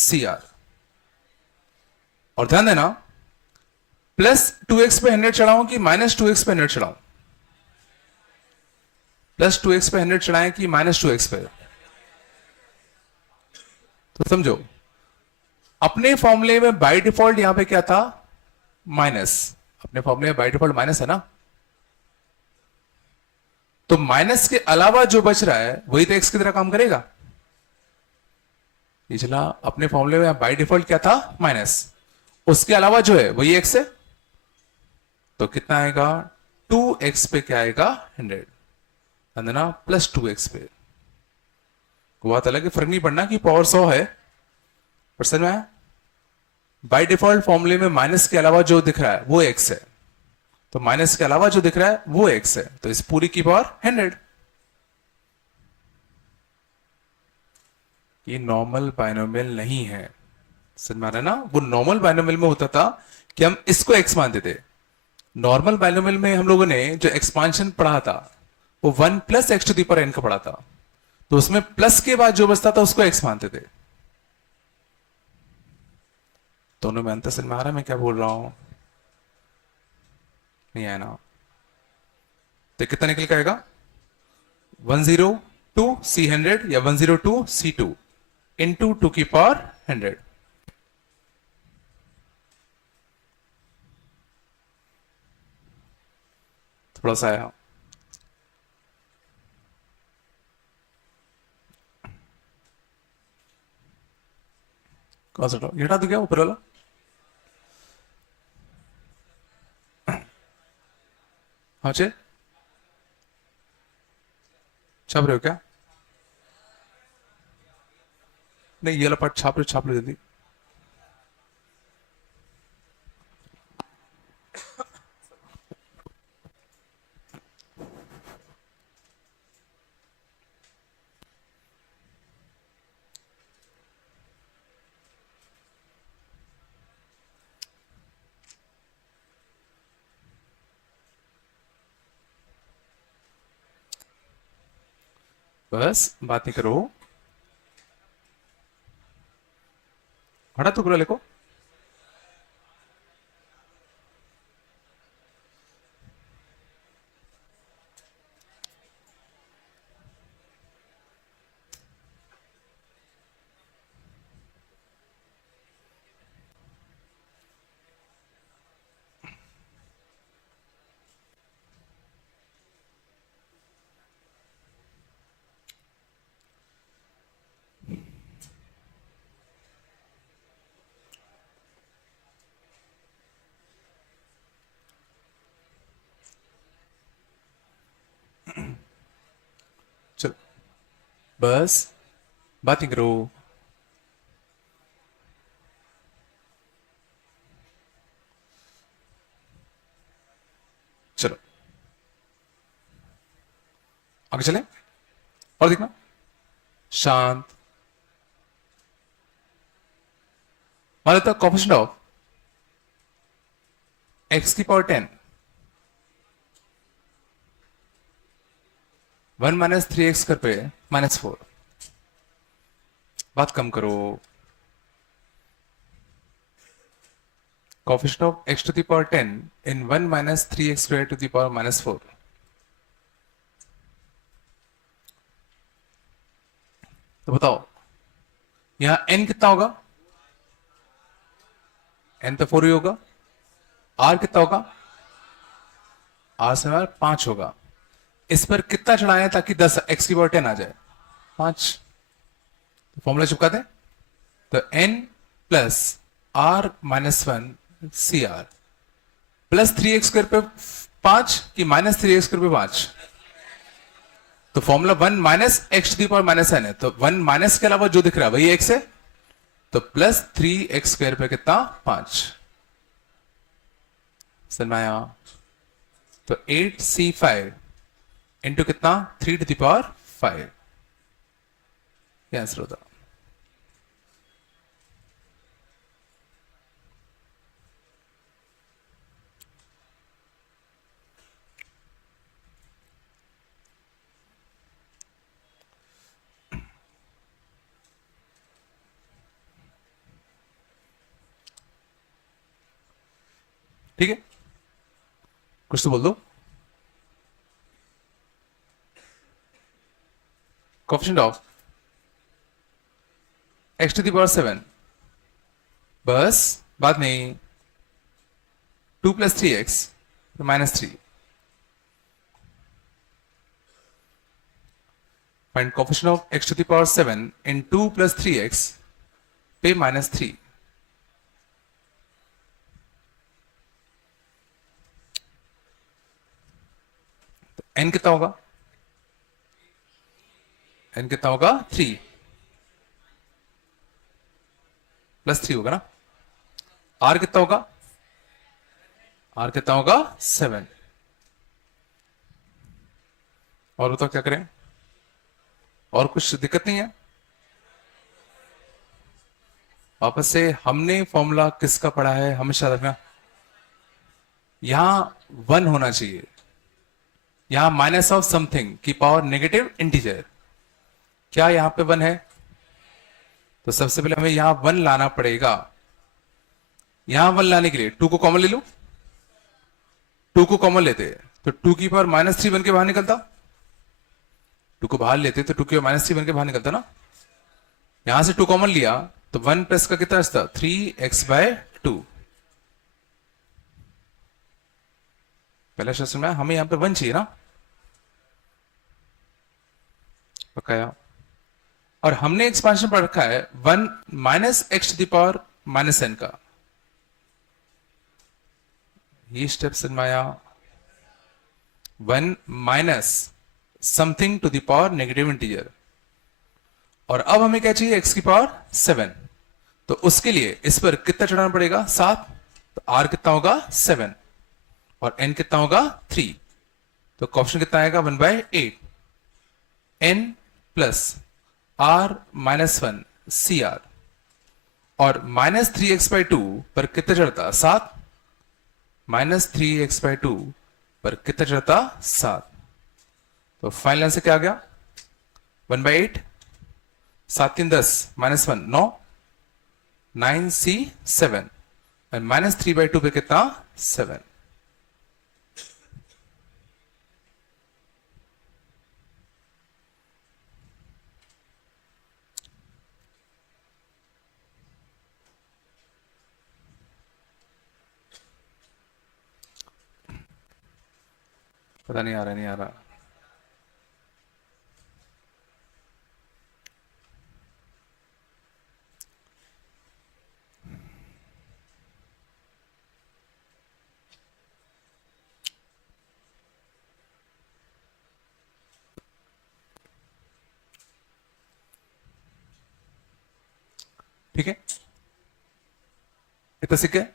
CR। और ध्यान देना, प्लस 2x पे 100 चढ़ाऊं कि माइनस 2x पे 100 चढ़ाऊं? प्लस 2x पे 100 चढ़ाएं कि माइनस 2x पे? तो समझो, अपने फॉर्मूले में बाय डिफॉल्ट यहां पे क्या था? माइनस। अपने फॉर्मूले में बाय डिफॉल्ट माइनस है ना, तो माइनस के अलावा जो बच रहा है वही तो x की तरह काम करेगा। पिछला अपने फॉर्मूले में बाय डिफॉल्ट क्या था? माइनस। उसके अलावा जो है वही x है, तो कितना आएगा? 2x पे क्या आएगा? 100। अंदना प्लस 2x पे। बात अलग है, फर्क नहीं पड़ना कि पावर 100 है, पर समझ में आया? बाय डिफॉल्ट फॉर्मूले में माइनस के अलावा जो दिख रहा है वो x है, तो माइनस के अलावा जो दिख रहा है वो x है, तो इस पूरी की पावर 100। ये नॉर्मल बाइनोमियल नहीं है, समझ में आ रहा है ना? वो नॉर्मल बाइनोमियल में होता था कि हम इसको x मानते थे। नॉर्मल बाइनोमियल में हम लोगों ने जो एक्सपांशन पढ़ा था वो 1 plus x to the power n का पढ़ा था, तो उसमें प्लस के बाद जो बचता था उसको x मानते थे। दोनों में अंतर समझ में आ रहा है मैं क्या बोल रहा हूं? नहीं आया ना? तो कितना निकल के आएगा? 102 C100 या 102 C2 इंटू 2 की पावर 100। थोड़ा सा आया। कौन सा ये हटा दो क्या ऊपर वाला? हाँ चे छाप रहे हो क्या? नहीं, ये वाला पार्ट छाप रहे जल्दी। बस बात नहीं करो, हटा तो पूरा लिखो। चलो बस बात नहीं करो। चलो आगे चले और देखना, शांत। मान लेता कोफिशिएंट ऑफ x की पावर 10 1 माइनस 3x कर पे माइनस 4। बात कम करो। Coefficient of x to the power 10 in 1 minus 3x square to the power minus 4। तो बताओ यहां n कितना होगा? n तो 4 ही होगा। r कितना होगा? r से 5 होगा। इस पर कितना चढ़ाएं ताकि 10 x की पावर 10 आ जाए? 5। तो फॉर्मूला चिपका दें, तो n plus r minus 1 C r plus 3x² पे 5 कि माइनस 3x² पे 5? तो formula 1 minus x to the power minus n है, तो 1 माइनस के अलावा जो दिख रहा है वही x है, तो प्लस 3x² पे कितना 5 सनमाया, तो 8c5 इंटू कितना 3 टू दी पावर 5, ये आंसर होता। ठीक है, कुछ तो बोल दो। Coefficient of x to the power 7, बस बाद में 2 plus 3x minus 3, find coefficient of x to the power 7 in 2 plus 3x पे माइनस 3। n कितना होगा? n कितना होगा 3 प्लस 3 होगा ना। r कितना होगा? r कितना होगा 7। और बताओ क्या करें, और कुछ दिक्कत नहीं है? वापस से हमने फॉर्मूला किसका पढ़ा है हमेशा रखना, यहां 1 होना चाहिए, यहां माइनस ऑफ समथिंग की पावर नेगेटिव इंटीजर, क्या यहां पे 1 है? तो सबसे पहले हमें यहां 1 लाना पड़ेगा। यहां 1 लाने के लिए 2 को कॉमन ले लो, 2 को कॉमन लेते तो 2 की पावर माइनस 3 बन के बाहर निकलता, 2 को बाहर लेते तो 2 की पावर माइनस 3 बन के बाहर निकलता ना। यहां से 2 कॉमन लिया तो 1 प्लस का कितना था 3x/2। पहला क्वेश्चन में हमें यहां पे 1 चाहिए ना, पकाया। और हमने एक्सपांशन पढ़ रखा है 1 minus x to the power minus n का, ये स्टेप समझाया। 1 minus something to the power negative integer, और अब हमें क्या चाहिए x की पावर 7, तो उसके लिए इस पर कितना चढ़ाना पड़ेगा 7, तो r कितना होगा 7 और n कितना होगा 3, तो ऑप्शन कितना आएगा 1/8 n plus r minus 1 C r, और माइनस 3x/2 पर कितना चढ़ता 7, माइनस 3x/2 पर कितना चढ़ता 7, तो फाइनल आंसर क्या आ गया 1/8, 7 3 10 माइनस 1 9, 9c7 और माइनस 3/2 पे कितना 7। पता नहीं आ रहा, नहीं आ रहा। ठीक है, इतना सीख गए।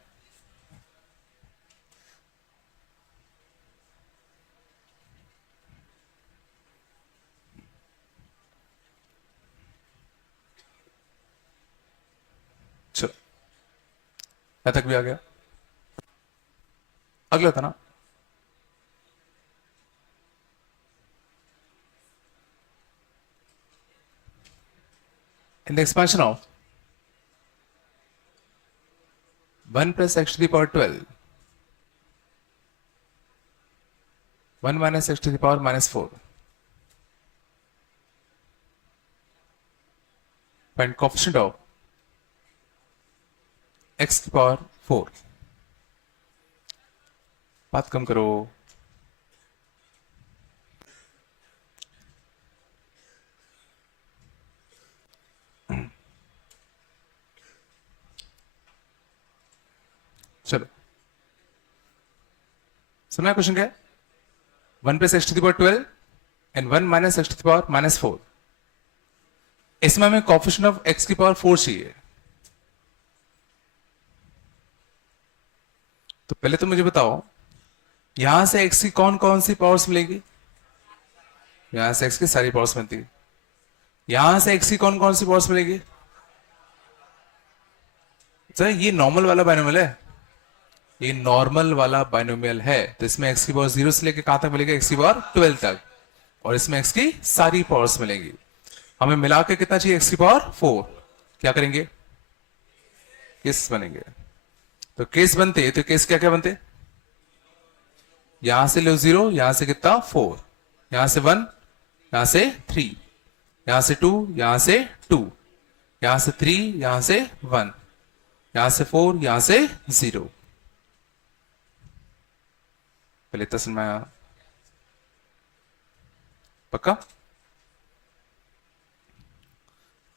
चलो यहां तक भी आ गया। अगला था ना, in the expansion of 1 plus x to the power 12, 1 minus x to the power minus 4, find coefficient of x की पावर 4। बात कम करो, चलो सुना क्वेश्चन क्या है? 1 plus x to the power 12 and 1 minus x to the power minus 4। इसमें हमें कोएफिशिएंट ऑफ एक्स की पावर 4 चाहिए। तो पहले तो मुझे बताओ यहां से एक्स की कौन कौन सी पावर्स मिलेगी? यहां से एक्स की सारी पावर्स मिलती है। यहां से एक्स की कौन कौन सी पावर्स मिलेगी? सर ये नॉर्मल वाला बाइनोमियल है, ये नॉर्मल वाला बाइनोमियल है। तो इसमें एक्स की पावर 0 से लेकर कहां तक मिलेगा? एक्स की पावर 12 तक। और इसमें एक्स की सारी पावर्स मिलेंगी। हमें मिला के कितना चाहिए? एक्स की पावर 4। क्या करेंगे? केस बनेंगे। तो केस बनते तो केस क्या क्या बनते? यहां से लो 0, यहां से कितना? 4, यहां से 1, यहां से 3, यहां से 2, यहां से 2, यहां से 3, यहां से 1, यहां से 4, यहां से 0। पहले इतना समझ में आया? पक्का?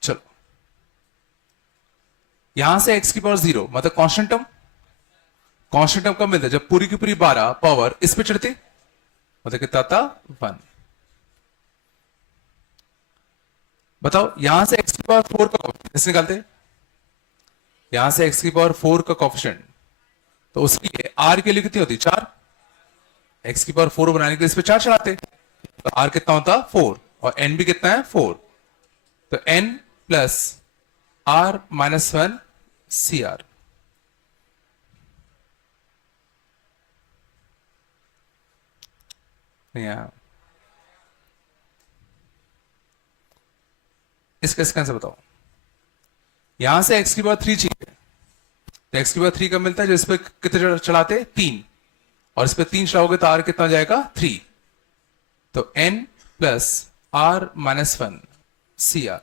चलो यहां से एक्स की पावर 0 मतलब कांस्टेंट टर्म। कांस्टेंट टर्म कब मिलता है? जब पूरी की पूरी 12 पावर इस पे चढ़ती, मतलब कितना था? 1। बताओ यहां से एक्स की पावर 4 का कोएफिशिएंट कैसे निकालते? यहां से एक्स की पावर 4 का कोएफिशिएंट, तो उसके लिए आर के लिए कितनी होती? 4। एक्स की पावर 4 बनाने के लिए इस पे 4 चढ़ाते, तो आर कितना होता? 4। और एन भी कितना है? 4। तो n plus r minus 1 C r. इसका इसका आंसर बताओ। यहां से एक्स की पावर 3 चाहिए, तो एक्स की पावर 3 कब मिलता है? जो इस पे कितने चढ़ाते? 3। और इस पे 3 चढ़ाओगे तो आर कितना हो जाएगा? 3। तो n plus r minus 1 C r,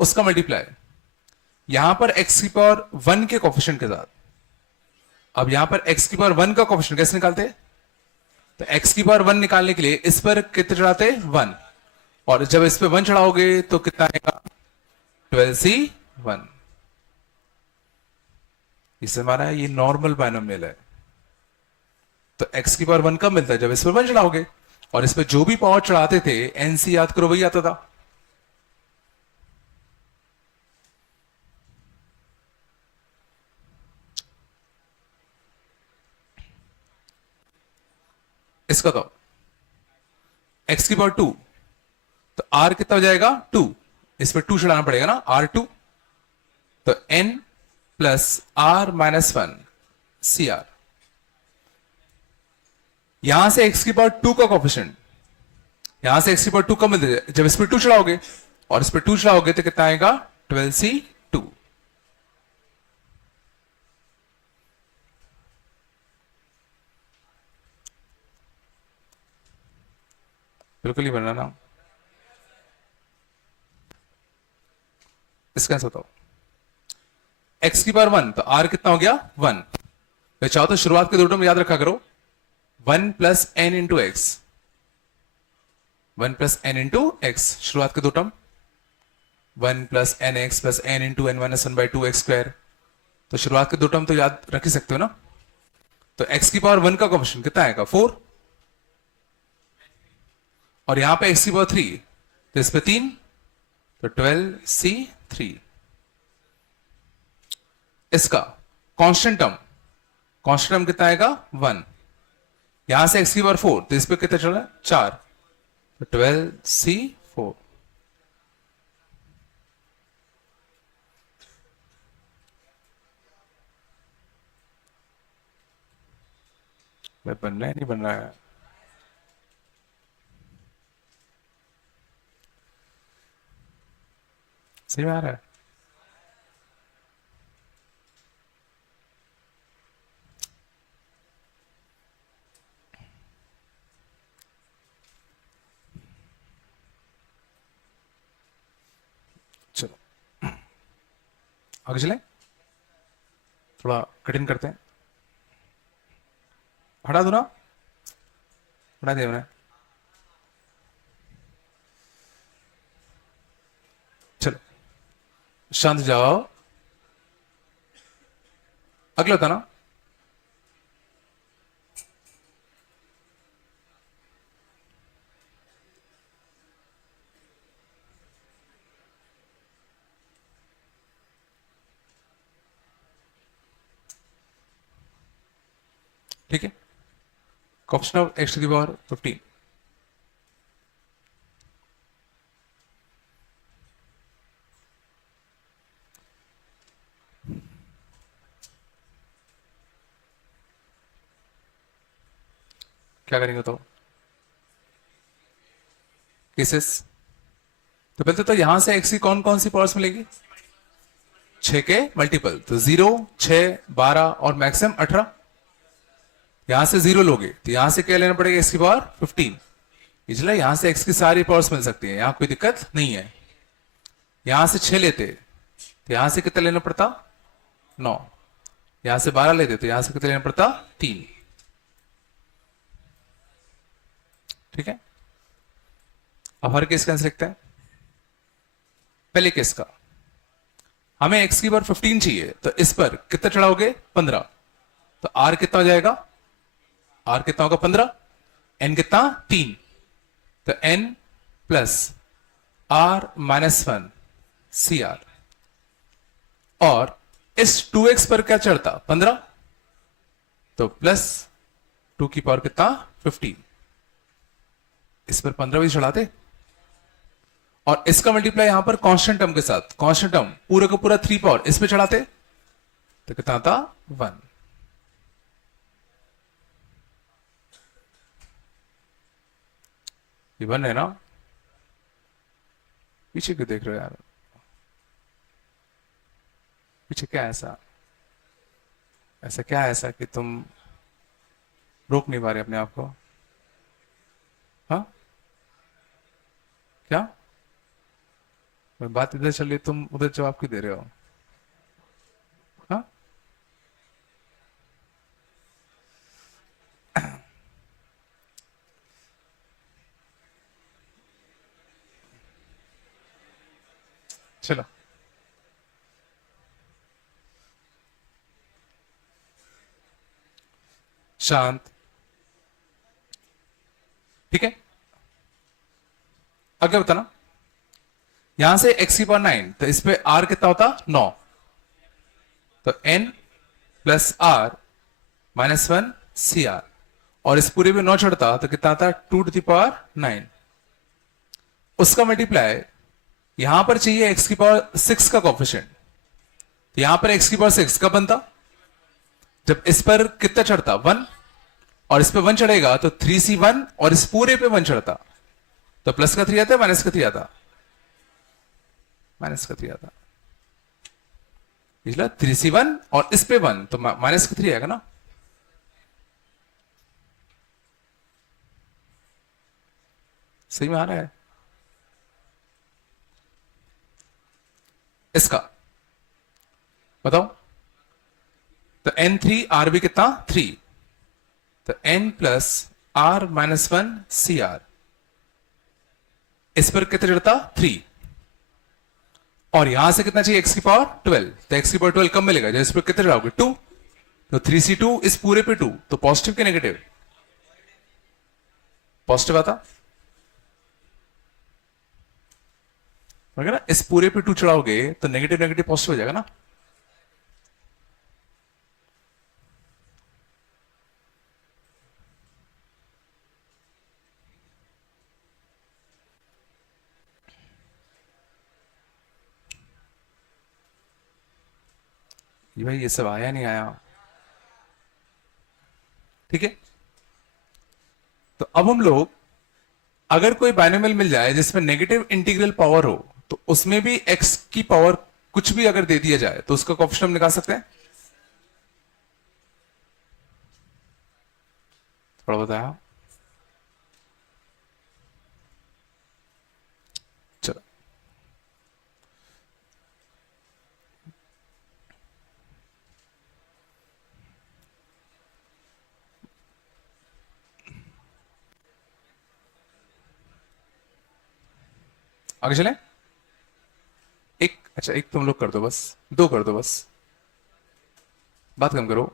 उसका मल्टीप्लाई यहां पर एक्स की पावर 1 के कोएफिशिएंट के साथ। अब यहां पर एक्स की पावर 1 का कोएफिशिएंट कैसे निकालते? तो एक्स की पावर 1 निकालने के लिए इस पर कितने चढ़ाते? 1। और जब इस पे 1 चढ़ाओगे तो कितना आएगा? 12c1। इसे हमारा ये नॉर्मल बाइनोमियल है। तो एक्स की पावर 1 कब मिलता है? जब इस पर 1 चढ़ाओगे। और इस पे जो भी पावर चढ़ाते थे एनसी याद करो वही आता था। इसका तो एक्स की पावर 2, तो आर कितना हो जाएगा? 2। इस पर 2 चढ़ाना पड़ेगा ना, R2। तो n plus r minus 1 C r. यहां से एक्स की पावर 2 का कोएफिशिएंट, यहां से एक्स की पावर 2 कब मिलता है? जब इस पर 2 चढ़ाओगे। और इस पर 2 चढ़ाओगे तो कितना आएगा? 12c2। बिल्कुल ही बनना ना। इसका आंसर बताओ। एक्स की पावर 1, तो आर कितना हो गया? 1। तो चाहो तो शुरुआत के दो टर्म याद रखा करो। 1 plus n into x, 1 plus n into x, शुरुआत के दो term. 1 plus n x plus n into n minus 1/2 x square. तो शुरुआत के दो टर्म तो याद रख ही सकते हो ना। तो एक्स की पावर 1 का कोएफिशिएंट कितना आएगा? 4। और यहां पे एक्स की पावर 3, तो इस पे 3, तो 12c3। इसका कांस्टेंट टर्म, कांस्टेंट टर्म कितना आएगा? 1। यहां से एक्स की पावर 4, तो इस पे कितना चल रहा है? 4, तो 12c4। बन रहा है नहीं बन रहा है? सही में आ रहा है? चलो आगे चलें, थोड़ा कठिन करते हैं। हटा दो ना, हटा दिया मैंने। चलो शांत जाओ। अगला होता ना, ठीक है, option of x to the power 15। क्या करेंगे तो केसेस, तो पहले तो यहां से एक्स की कौन कौन सी पावर्स मिलेगी, 6 के मल्टीपल, तो 0, 6, 12 और मैक्सिमम 18। यहां से 0 लोगे तो यहां से क्या लेना पड़ेगा, एक्स की पावर 15, इसलिए यहां से एक्स की सारी पावर्स मिल सकती है, यहां कोई दिक्कत नहीं है। यहां से 6 लेते तो यहां से कितना लेना पड़ता, 9। यहां से 12 लेते तो यहां से कितना लेना पड़ता, 3। ठीक है, अब हर केस का आंसर लिखते हैं। पहले केस का, हमें एक्स की पावर 15 चाहिए, तो इस पर कितना चढ़ाओगे, 15, तो आर कितना हो जाएगा, आर कितना होगा 15, एन कितना 3, तो n plus r -1 C r, और इस 2x पर क्या चढ़ता 15, तो प्लस 2 की पावर कितना 15, इस पर 15 भी चढ़ाते, और इसका मल्टीप्लाई यहां पर कांस्टेंट टर्म के साथ, कांस्टेंट टर्म पूरा का पूरा 3 पावर इस पे चढ़ाते, तो कितना आता 1। ये 1 है ना, पीछे क्यों देख रहे हो यार, पीछे क्या है ऐसा, ऐसा क्या है ऐसा कि तुम रोक नहीं पा रहे अपने आप को, हाँ क्या, मैं बात इधर चल रही तुम उधर जवाब क्यों दे रहे हो, हाँ चलो, शांत, ठीक है, आगे बताना, यहां से x की पावर 9, तो इस पे r कितना होता 9, तो n plus r -1 C r, और इस पूरे में 9 छोड़ता तो कितना आता 2 टू द पावर 9, उसका मल्टीप्लाई यहां पर चाहिए x की पावर 6 का कोफिशिएंट, तो यहां पर x की पावर 6 का बनता, जब इस पर कितना चढ़ता 1, और इस पे 1 चढ़ेगा तो 3c1, और इस पूरे पे 1 चढ़ता, तो प्लस का 3 आता, माइनस का 3 आता, माइनस का 3 आता, पिछला 3c1 और इस पे 1, तो माइनस का 3 आएगा ना, सही में आ रहा है इसका, बताओ, तो n3 आर भी कितना 3, तो n plus r -1 C r, इस पर कितना चढ़ता 3, और यहां से कितना चाहिए x की पावर 12, तो x की पावर 12 कम मिलेगा जब इस पर कितना चढ़ाओगे 2, तो 3c2 इस पूरे पे 2, तो पॉजिटिव के नेगेटिव, पॉजिटिव आता, ना इस पूरे पे 2 चढ़ाओगे तो नेगेटिव नेगेटिव पॉजिटिव हो जाएगा ना, ये भाई ये सब आया नहीं आया, ठीक है, तो अब हम लोग अगर कोई बाइनोमियल मिल जाए जिसमें नेगेटिव इंटीग्रल पावर हो, तो उसमें भी x की पावर कुछ भी अगर दे दिया जाए तो उसका कोएफिशिएंट हम निकाल सकते हैं, थोड़ा बताया, चलो आगे चले, एक अच्छा एक तुम लोग कर दो बस, दो कर दो बस, बात कम करो।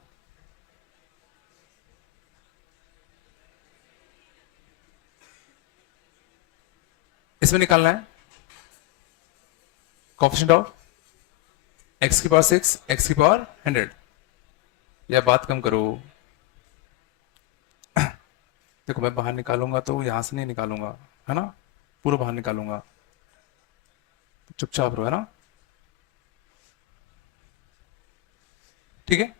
इसमें निकालना है कोएफिशिएंट ऑफ x की पावर 6 x की पावर 100, या बात कम करो। देखो मैं बाहर निकालूंगा तो यहां से नहीं निकालूंगा, है ना, पूरा बाहर निकालूंगा, चुपचाप रहो, है ना, ठीक है।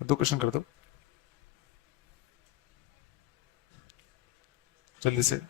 दो क्वेश्चन कर दो जल्दी से।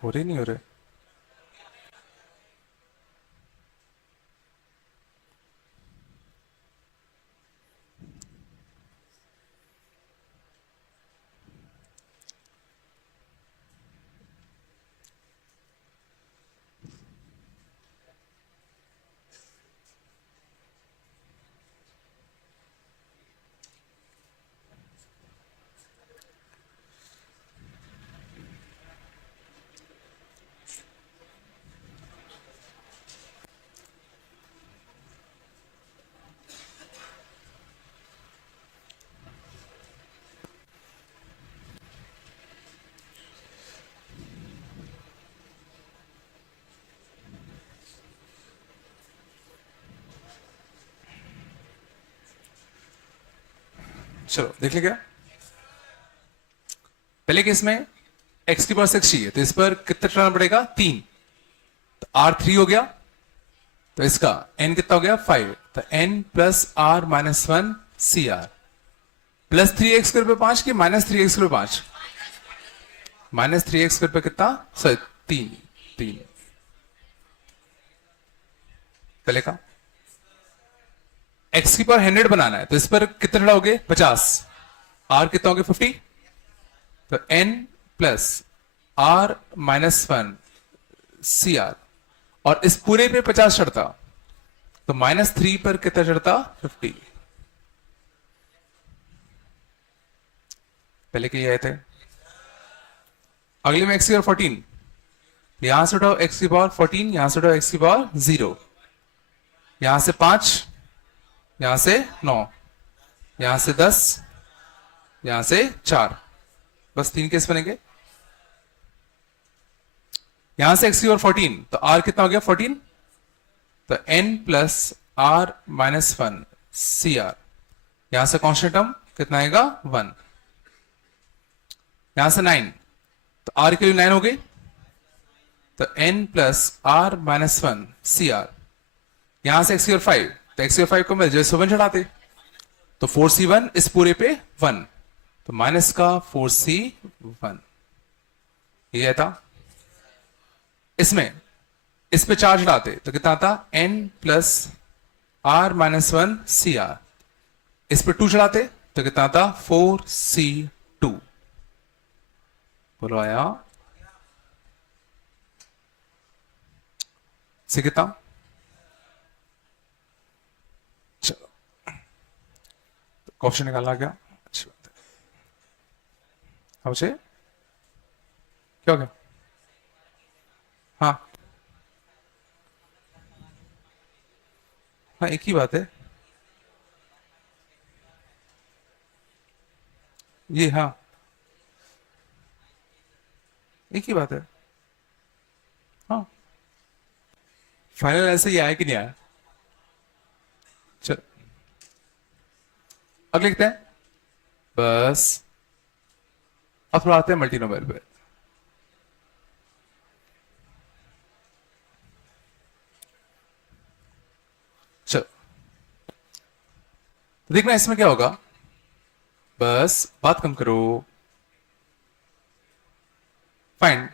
हो रहे नहीं हो रहे? चलो देख लिया क्या? पहले केस में x की पावर 6 चाहिए, तो इस पर कितना चलाना पड़ेगा? 3, तो r3 हो गया, तो इसका n कितना हो गया? 5, तो n plus r minus 1 C r plus 3x square पे 5 की माइनस 3x स्क्वायर 5, -3x² पे कितना, सॉरी 3 चलेगा। x की पावर 100 बनाना है तो इस पर कितने चढ़ाओगे, 50। r कितना होगे, 50। तो n प्लस r -1 CR, और इस पूरे पे 50 चढ़ता तो -3 पर कितना चढ़ता, 50। पहले के ये आए थे। अगले में x की पावर 14, यहां से उठाओ x की पावर 14, यहां से उठाओ x की पावर 0, यहां से 5, यहां से 9, यहां से 10, यहां से 4, बस 3 केस बनेंगे। यहां से x की पावर 14 तो r कितना हो गया, 14। तो n प्लस r -1 CR, यहां से कांस्टेंट टर्म कितना आएगा, 1। यहां से 9 तो r के लिए 9 हो गई, तो n प्लस r -1 CR। यहां से x की पावर 5 तो x की पावर 5 को मैं जैसे 1 चढ़ाते तो 4C1 इस पूरे पे 1, तो माइनस का 4C1 ये था। इसमें इस पे चार्ज लाते तो कितना आता, n प्लस r -1 CR, इस पे 2 चढ़ाते तो कितना आता, 4C2। बोलो आया से कितना, चलो ऑप्शन निकालना गया, अच्छी बात है। अब से क्या हो गया, हाँ हाँ एक ही बात है ये, हाँ एक ही बात है। हाँ फाइनल ऐसे ही आया कि नहीं आया। चल अब लिखते हैं बस। अब थोड़ा आते हैं मल्टीनोमियल पे। चल देखना इसमें क्या होगा, बस बात कम करो। Find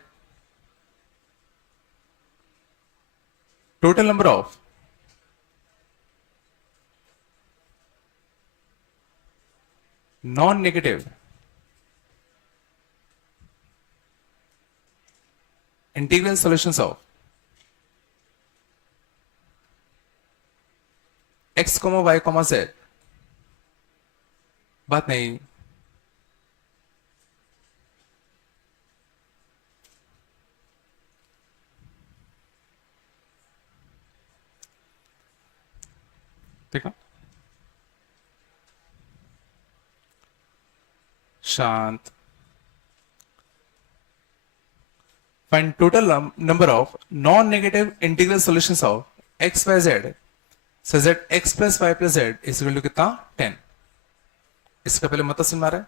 total number of non-negative integral solutions of x, y, z। बात नहीं, ठीक है शांत। Find total number of non negative integral solutions of x y z so z x plus y plus z is equal to कितना, 10। इसका पहले मतलब समझ आ रहा है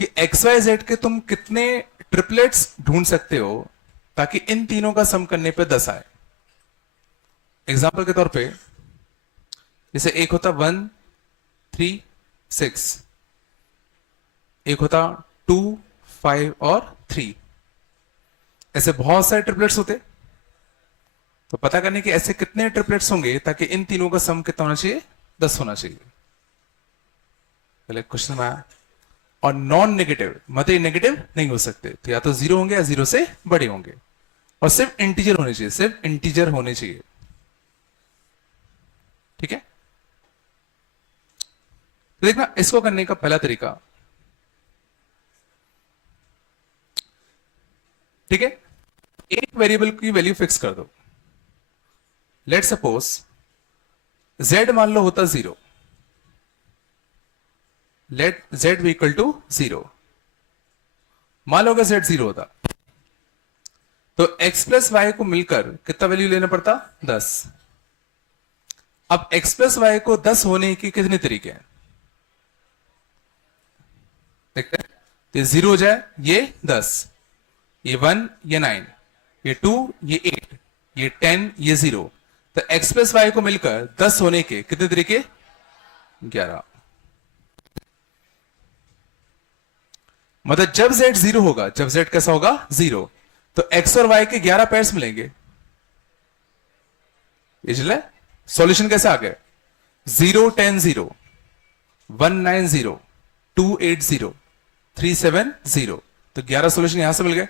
कि x y z के तुम कितने ट्रिपलेट्स ढूंढ सकते हो ताकि इन तीनों का सम करने पे 10 आए। एग्जाम्पल के तौर पे जैसे एक होता 1 3 6, एक होता 2 5 और 3, ऐसे बहुत सारे ट्रिपलेट्स होते। तो पता करने के ऐसे कितने ट्रिपलेट्स होंगे ताकि इन तीनों का सम कितना होना चाहिए, 10 होना चाहिए। पहले क्वेश्चन आया। और नॉन नेगेटिव मतलब नेगेटिव नहीं हो सकते, तो या तो 0 होंगे या 0 से बड़े होंगे, और सिर्फ इंटीजर होने चाहिए, सिर्फ इंटीजर होने चाहिए। ठीक है, तो देखना इसको करने का पहला तरीका, ठीक है, एक वेरिएबल की वैल्यू फिक्स कर दो। लेट सपोज z मान लो होता 0, लेट z भी इक्वल टू 0। मान लो अगर z 0 होता तो x प्लस वाई को मिलकर कितना वैल्यू लेना पड़ता, 10। अब x प्लस वाई को 10 होने के कितने तरीके हैं देखते हैं। तो 0 हो जाए, ये 10, ये 1, ये 9, ये 2, ये 8, ये 10, ये 0। तो x प्लस वाई को मिलकर 10 होने के कितने तरीके, 11। मतलब जब z 0 होगा, जब z कैसा होगा 0, तो x और y के 11 पेयर्स मिलेंगे। इसलिए सॉल्यूशन कैसे आ गया? 0 10 0 1 9 0 2 8 0 3 7 0, तो 11 सॉल्यूशन यहां से मिल गए।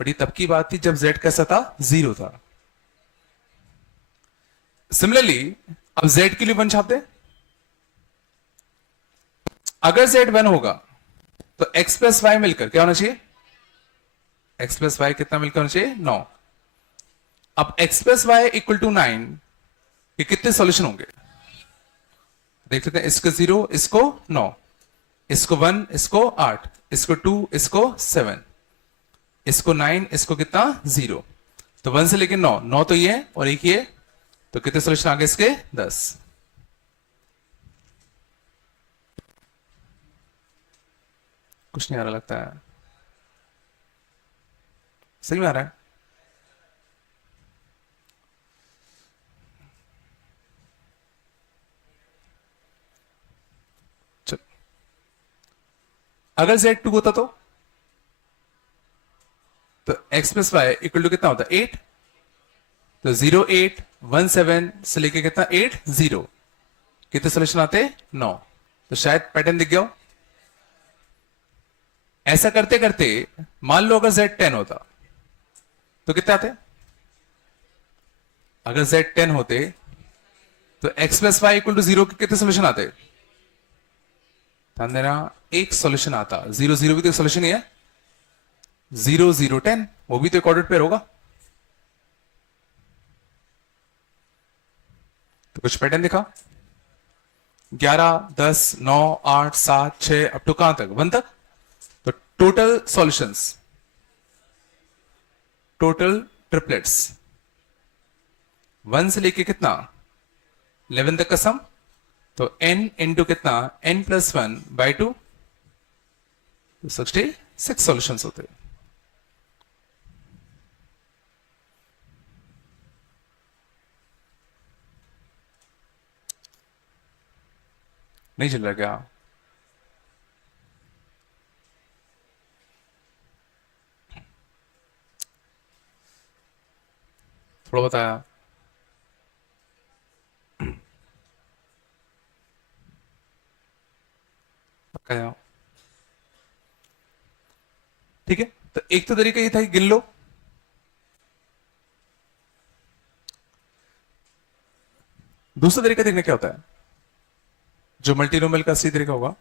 बट ये तब की बात थी जब z कैसा था? 0 था। सिमिलरली अब z के लिए 1 छाप दे। अगर z 1 होगा तो x प्लस वाई मिलकर क्या होना चाहिए? x प्लस वाई कितना मिलकर होना चाहिए? 9। अब x plus y equal to 9, ये कितने सॉल्यूशन होंगे? देख लेते हैं। इसको 0, इसको 9, इसको 1, इसको 8, इसको 2, इसको 7, इसको 9, इसको कितना 0, तो 1 से लेके 9, 9 तो ये है और एक ये, तो कितने सॉल्यूशन आ गए इसके? 10। कुछ नहीं आ रहा लगता है, सही में आ रहा है? चल, अगर Z 2 होता तो x plus y equal to कितना होता? 8। तो 0 8 1 7 से लेके कितना 8 0, कितने सोल्यूशन आते? 9। तो शायद पैटर्न दिख गया हो। ऐसा करते करते मान लो अगर z 10 होता तो कितने आते? अगर z 10 होते तो x plus y equal to 0 के कितने सोल्यूशन आते? ध्यान देना, एक सोल्यूशन आता। 0 0 भी तो सोल्यूशन ही है। 0 0 10 वो भी तो एक ऑर्डर पेयर होगा। तो कुछ पैटर्न दिखा। 11 10 9 8 7 6 अप टू कहां तक? 1 तक। तो टोटल सॉल्यूशंस, टोटल ट्रिपलेट्स 1 से लेके कितना 11 तक का सम, तो n इंटू कितना n प्लस 1 बाई 2, 66 सॉल्यूशंस होते हैं। नहीं चल रहा क्या? थोड़ा बताया। पक्का? ठीक है, तो एक तो तरीका ये था कि गिन लो। दूसरा तरीका देखने क्या होता है, जो मल्टीनोमियल का सही तरीका होगा।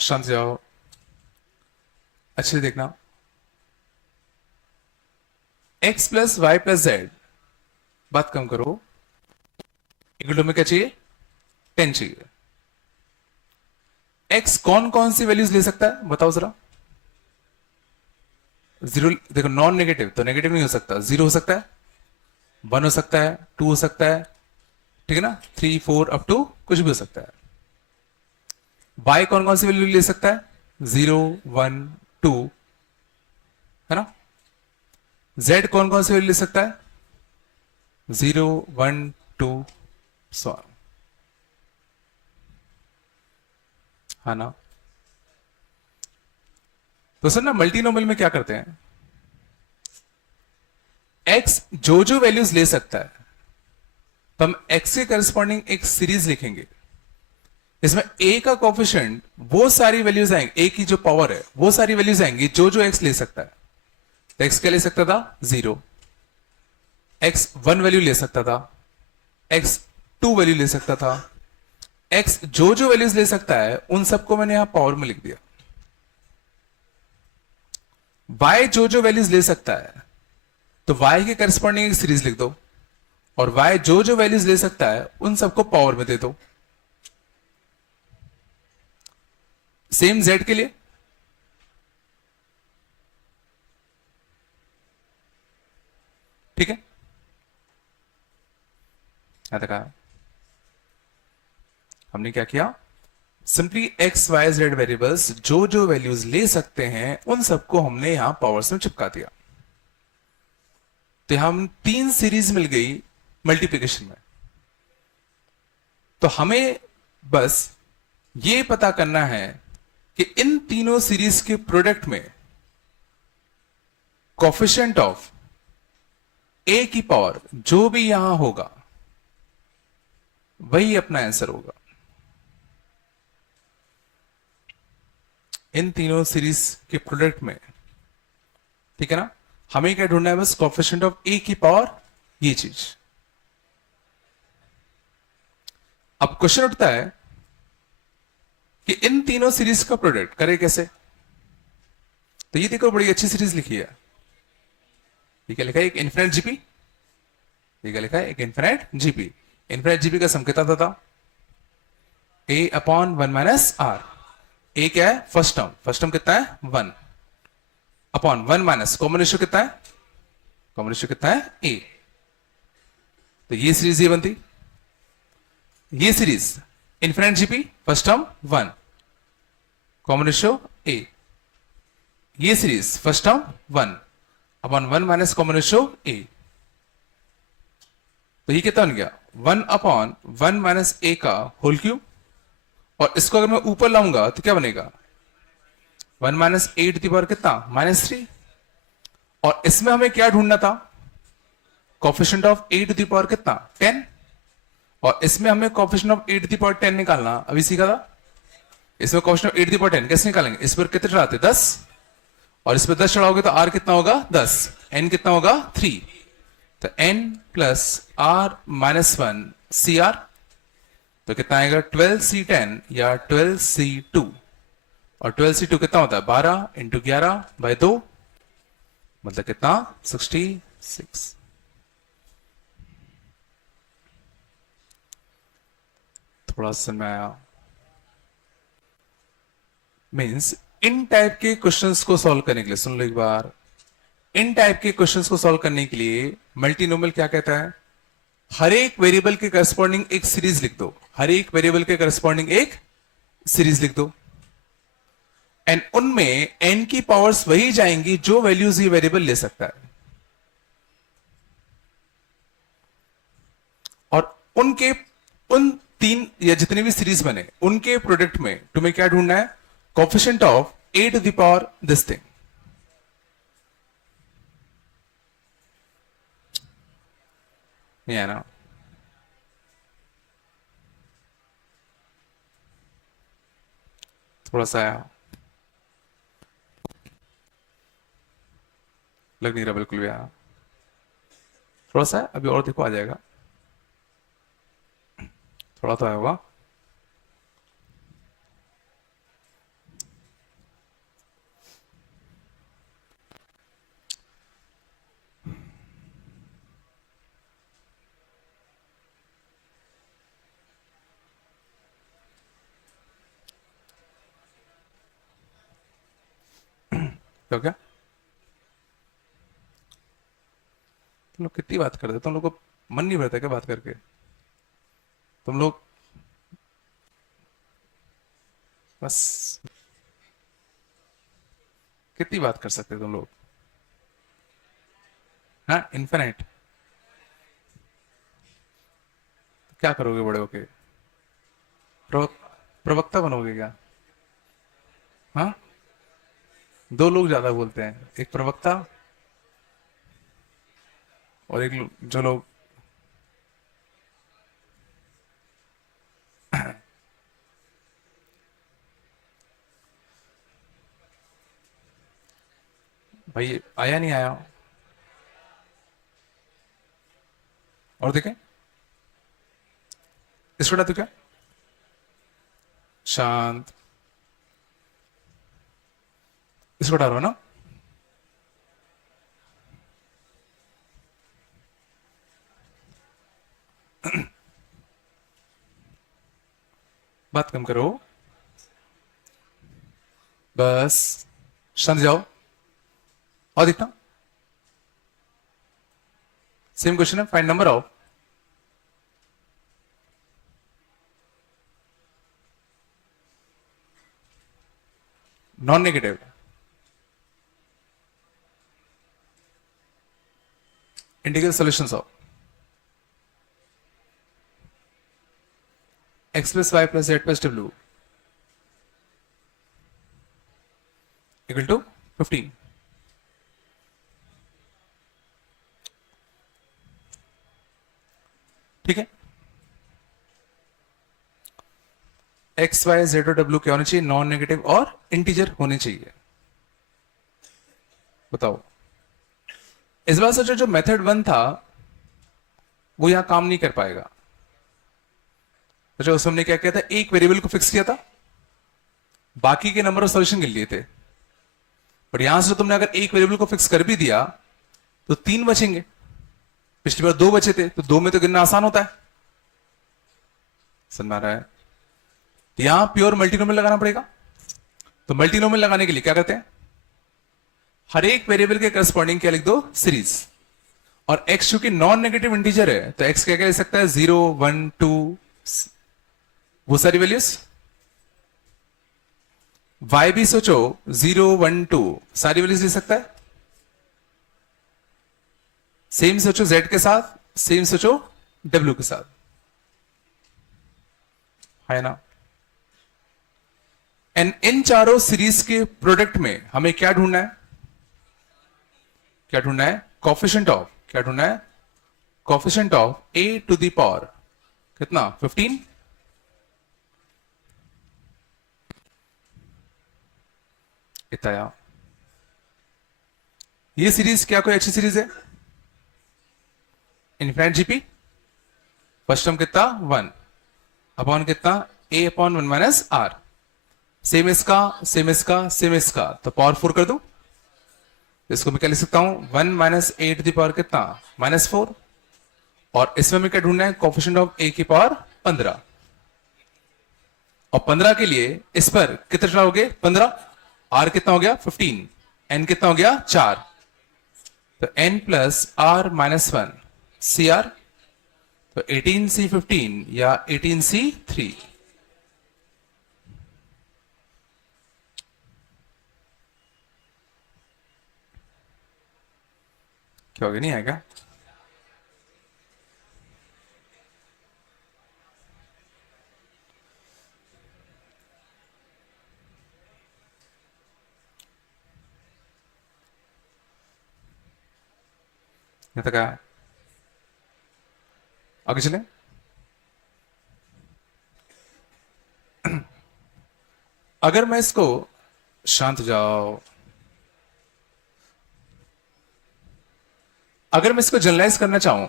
शांत जाओ, अच्छे से देखना। x plus y plus z, बात कम करो, इक्वल टू में क्या चाहिए? 10 चाहिए। x कौन कौन सी वैल्यूज ले सकता है बताओ जरा? 0 देखो, नॉन नेगेटिव तो नेगेटिव नहीं हो सकता, 0 हो सकता है, 1 हो सकता है, 2 हो सकता है, ठीक है ना, 3 4 अप टू कुछ भी हो सकता है। y कौन कौन सी वैल्यू ले सकता है? 0 1 2, है ना। z कौन कौन सी वैल्यू ले सकता है? 0 1 2 सो, है ना। तो सर ना मल्टीनोमियल में क्या करते हैं, x जो जो वैल्यूज ले सकता है तो हम x के करस्पॉन्डिंग एक सीरीज लिखेंगे। इसमें a का कोफिशिएंट वो सारी वैल्यूज आएंगी, a की जो पावर है वो सारी वैल्यूज आएंगी जो जो x ले सकता है। तो x क्या ले सकता था? 0। x 1 वैल्यू ले सकता था, x 2 वैल्यू ले सकता था। x जो जो वैल्यूज ले सकता है उन सबको मैंने यहां पावर में लिख दिया। y जो जो वैल्यूज ले सकता है तो y के करस्पॉन्डिंग एक सीरीज लिख दो, और y जो जो वैल्यूज ले सकता है उन सबको पावर में दे दो। सेम z के लिए ठीक है, देखा हमने क्या किया, simply x y z variables जो जो वैल्यूज ले सकते हैं उन सबको हमने यहां पावर्स में चिपका दिया। तो हम 3 सीरीज मिल गई मल्टीप्लिकेशन में। तो हमें बस ये पता करना है कि इन तीनों सीरीज के प्रोडक्ट में कोफिशिएंट ऑफ ए की पावर जो भी यहां होगा वही अपना आंसर होगा। इन तीनों सीरीज के प्रोडक्ट में, ठीक है ना, हमें क्या ढूंढना है? बस कोफिशिएंट ऑफ ए की पावर, ये चीज। अब क्वेश्चन उठता है कि इन तीनों सीरीज का प्रोडक्ट करे कैसे? तो ये देखो, बड़ी अच्छी सीरीज लिखी है। ये क्या लिखा है? एक इन्फिनिट जीपी। ये क्या लिखा है? एक इन्फिनिट जीपी। इन्फिनिट जीपी का सम कितना था? ए अपॉन 1 माइनस आर। ए क्या है? First term. फर्स्ट टर्म कितना है? 1 अपॉन 1 माइनस कॉमन रेशियो कितना है? कॉमन रेशियो कितना है? ए। तो ये सीरीज ये बनती। ये series infinite GP, first term 1, common ratio a. ये series first term 1 upon 1 minus common ratio a. तो ये कितना बन गया? 1 अपॉन 1 माइनस ए का होल क्यूब। और इसको अगर मैं ऊपर लाऊंगा तो क्या बनेगा? 1 minus a to the power कितना? -3। और इसमें हमें क्या ढूंढना था? Coefficient of a to the power कितना? 10। और इसमें हमें coefficient of a to the power 10 निकालना, अभी सीखा था। इसमें coefficient of a to the power 10 कैसे निकालेंगे? इस पर कितने चढ़ाते? 10। और इस पर 10 चढ़ाओगे तो आर कितना होगा? 10। एन कितना होगा? 3। तो n plus r minus 1 C r. तो कितना आएगा? 12c10 या 12c2। और 12c2 कितना होता है? 12 इंटू 11 बाय 2, मतलब कितना? 66। थोड़ा समझ में आया? मीन्स इन टाइप के क्वेश्चंस को सॉल्व करने के लिए, सुन लो एक बार, इन टाइप के क्वेश्चंस को सॉल्व करने के लिए मल्टीनोमियल क्या कहता है? हर एक वेरिएबल के करस्पॉन्डिंग एक सीरीज लिख दो। हर एक वेरिएबल के करस्पॉन्डिंग एक सीरीज लिख दो। एंड उनमें n की पावर्स वही जाएंगी जो वैल्यूज ये वेरिएबल ले सकता है। और उनके उन 3 या जितने भी सीरीज बने उनके प्रोडक्ट में तुम्हें क्या ढूंढना है? Coefficient of a to the power this thing. नहीं है ना? थोड़ा सा आया, लग नहीं रहा बिल्कुल भी आया। थोड़ा सा है, अभी और देखो आ जाएगा। थोड़ा तो आया होगा। तो क्या तुम लोग कितनी बात करते? तुम लोग को मन नहीं भरता क्या बात करके? तुम लोग बस कितनी बात कर सकते तुम लोग? हाँ, इन्फिनिट। क्या करोगे बड़े होके? प्रवक्ता बनोगे क्या? हाँ, 2 लोग ज्यादा बोलते हैं, एक प्रवक्ता और एक जो लोग भाई आया नहीं आया। और देखें इसको हटा, तो क्या शांत, इसको हटा रहा हो ना? बात कम करो, बस शांत जाओ। और देखना, सेम क्वेश्चन है, find number of non negative integral solutions of x plus y plus z plus डब्ल्यू इक्वल टू 15। ठीक है, एक्स वाई जेड और डब्ल्यू क्या होने चाहिए? नॉन नेगेटिव और इंटीजर होने चाहिए। बताओ, इस बार सोचो जो मेथड 1 था वो यहां काम नहीं कर पाएगा। तो उसमें हमने क्या किया था, एक वेरिएबल को फिक्स किया था, बाकी के नंबर ऑफ सॉल्यूशन गिन लिए थे। बट यहां से तुमने अगर एक वेरिएबल को फिक्स कर भी दिया तो 3 बचेंगे, पिछली बार 2 बचे थे, तो 2 में तो गिनना आसान होता है। समझ में आ रहा है? तो यहां प्योर मल्टीनोमियल लगाना पड़ेगा। तो मल्टीनोमियल लगाने के लिए क्या करते हैं, हर एक वेरिएबल के करस्पॉन्डिंग क्या लिख दो, सीरीज। और x चूंकि नॉन नेगेटिव इंटीजर है तो x क्या क्या ले सकता है, 0 1 2 वो सारी वैल्यूज। y भी सोचो 0 1 2 सारी वैल्यूज ले सकता है। सेम सोचो z के साथ, सेम सोचो w के साथ, है ना। एंड इन चारों सीरीज के प्रोडक्ट में हमें क्या ढूंढना है, क्या ढूंढना है, कोफिशिएंट ऑफ, क्या ढूंढना है, coefficient of a to the power कितना, 15। इतना ये सीरीज क्या कोई अच्छी सीरीज है? इनफाइनाइट जीपी, फर्स्ट टर्म कितना 1 अपॉन कितना a upon 1 minus r, same इसका सेम इसका सेम इसका, तो पावर 4 कर दूं। इसको मैं क्या लिख सकता हूं, 1 minus a to the power कितना, -4। और इसमें मैं क्या ढूंढना है, कोफिशिएंट ऑफ a की पावर 15। और 15 के लिए इस पर कितने चढ़ाओगे, 15, r कितना हो गया 15, n कितना हो गया 4, तो n plus r minus 1 C r, तो 18c15 या 18c3। क्या हो गया, नहीं आएगा? यहाँ तक आया, आगे चले। अगर मैं इसको, शांत हो जाओ, अगर मैं इसको जनरलाइज करना चाहूं,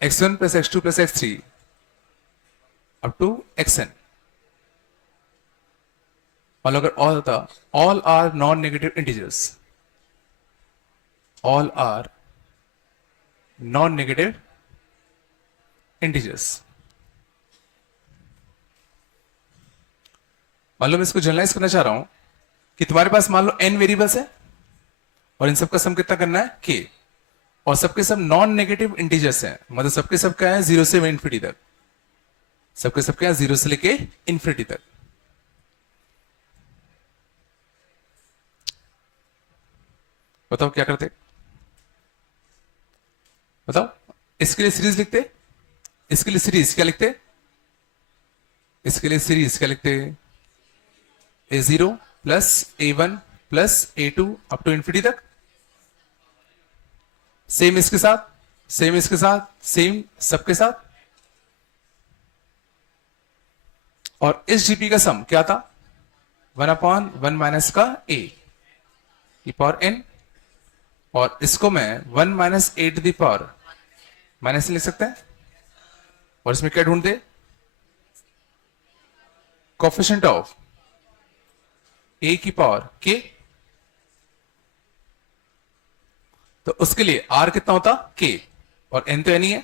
x1 plus x2 plus x3 up to xn, और अगर ऑल होता, all are non negative integers, all are non negative integers. मान लो मैं इसको जनरलाइज करना चाह रहा हूं कि तुम्हारे पास मान लो n वेरिएबल्स है और इन सबका सम कितना करना है, k, और सबके सब नॉन नेगेटिव इंटीजर्स हैं, मतलब सबके सब क्या है, 0 से इन्फिनिटी तक, सबके सब क्या है, 0 से लेके इन्फिनिटी तक। बताओ क्या करते, बताओ। इसके लिए सीरीज लिखते, इसके लिए सीरीज क्या लिखते, इसके लिए सीरीज क्या लिखते, a0 plus a1 plus a2 up to infinity तक। सेम इसके साथ, सेम इसके साथ, सेम सबके साथ। और इस जीपी का सम क्या था, 1 अपॉन 1 माइनस का a की पावर n, और इसको मैं 1 minus a to the power minus लिख सकते हैं। और इसमें क्या ढूंढते, कोफिशिएंट ऑफ a की पावर k, तो उसके लिए r कितना होता, k, और n तो n ही है,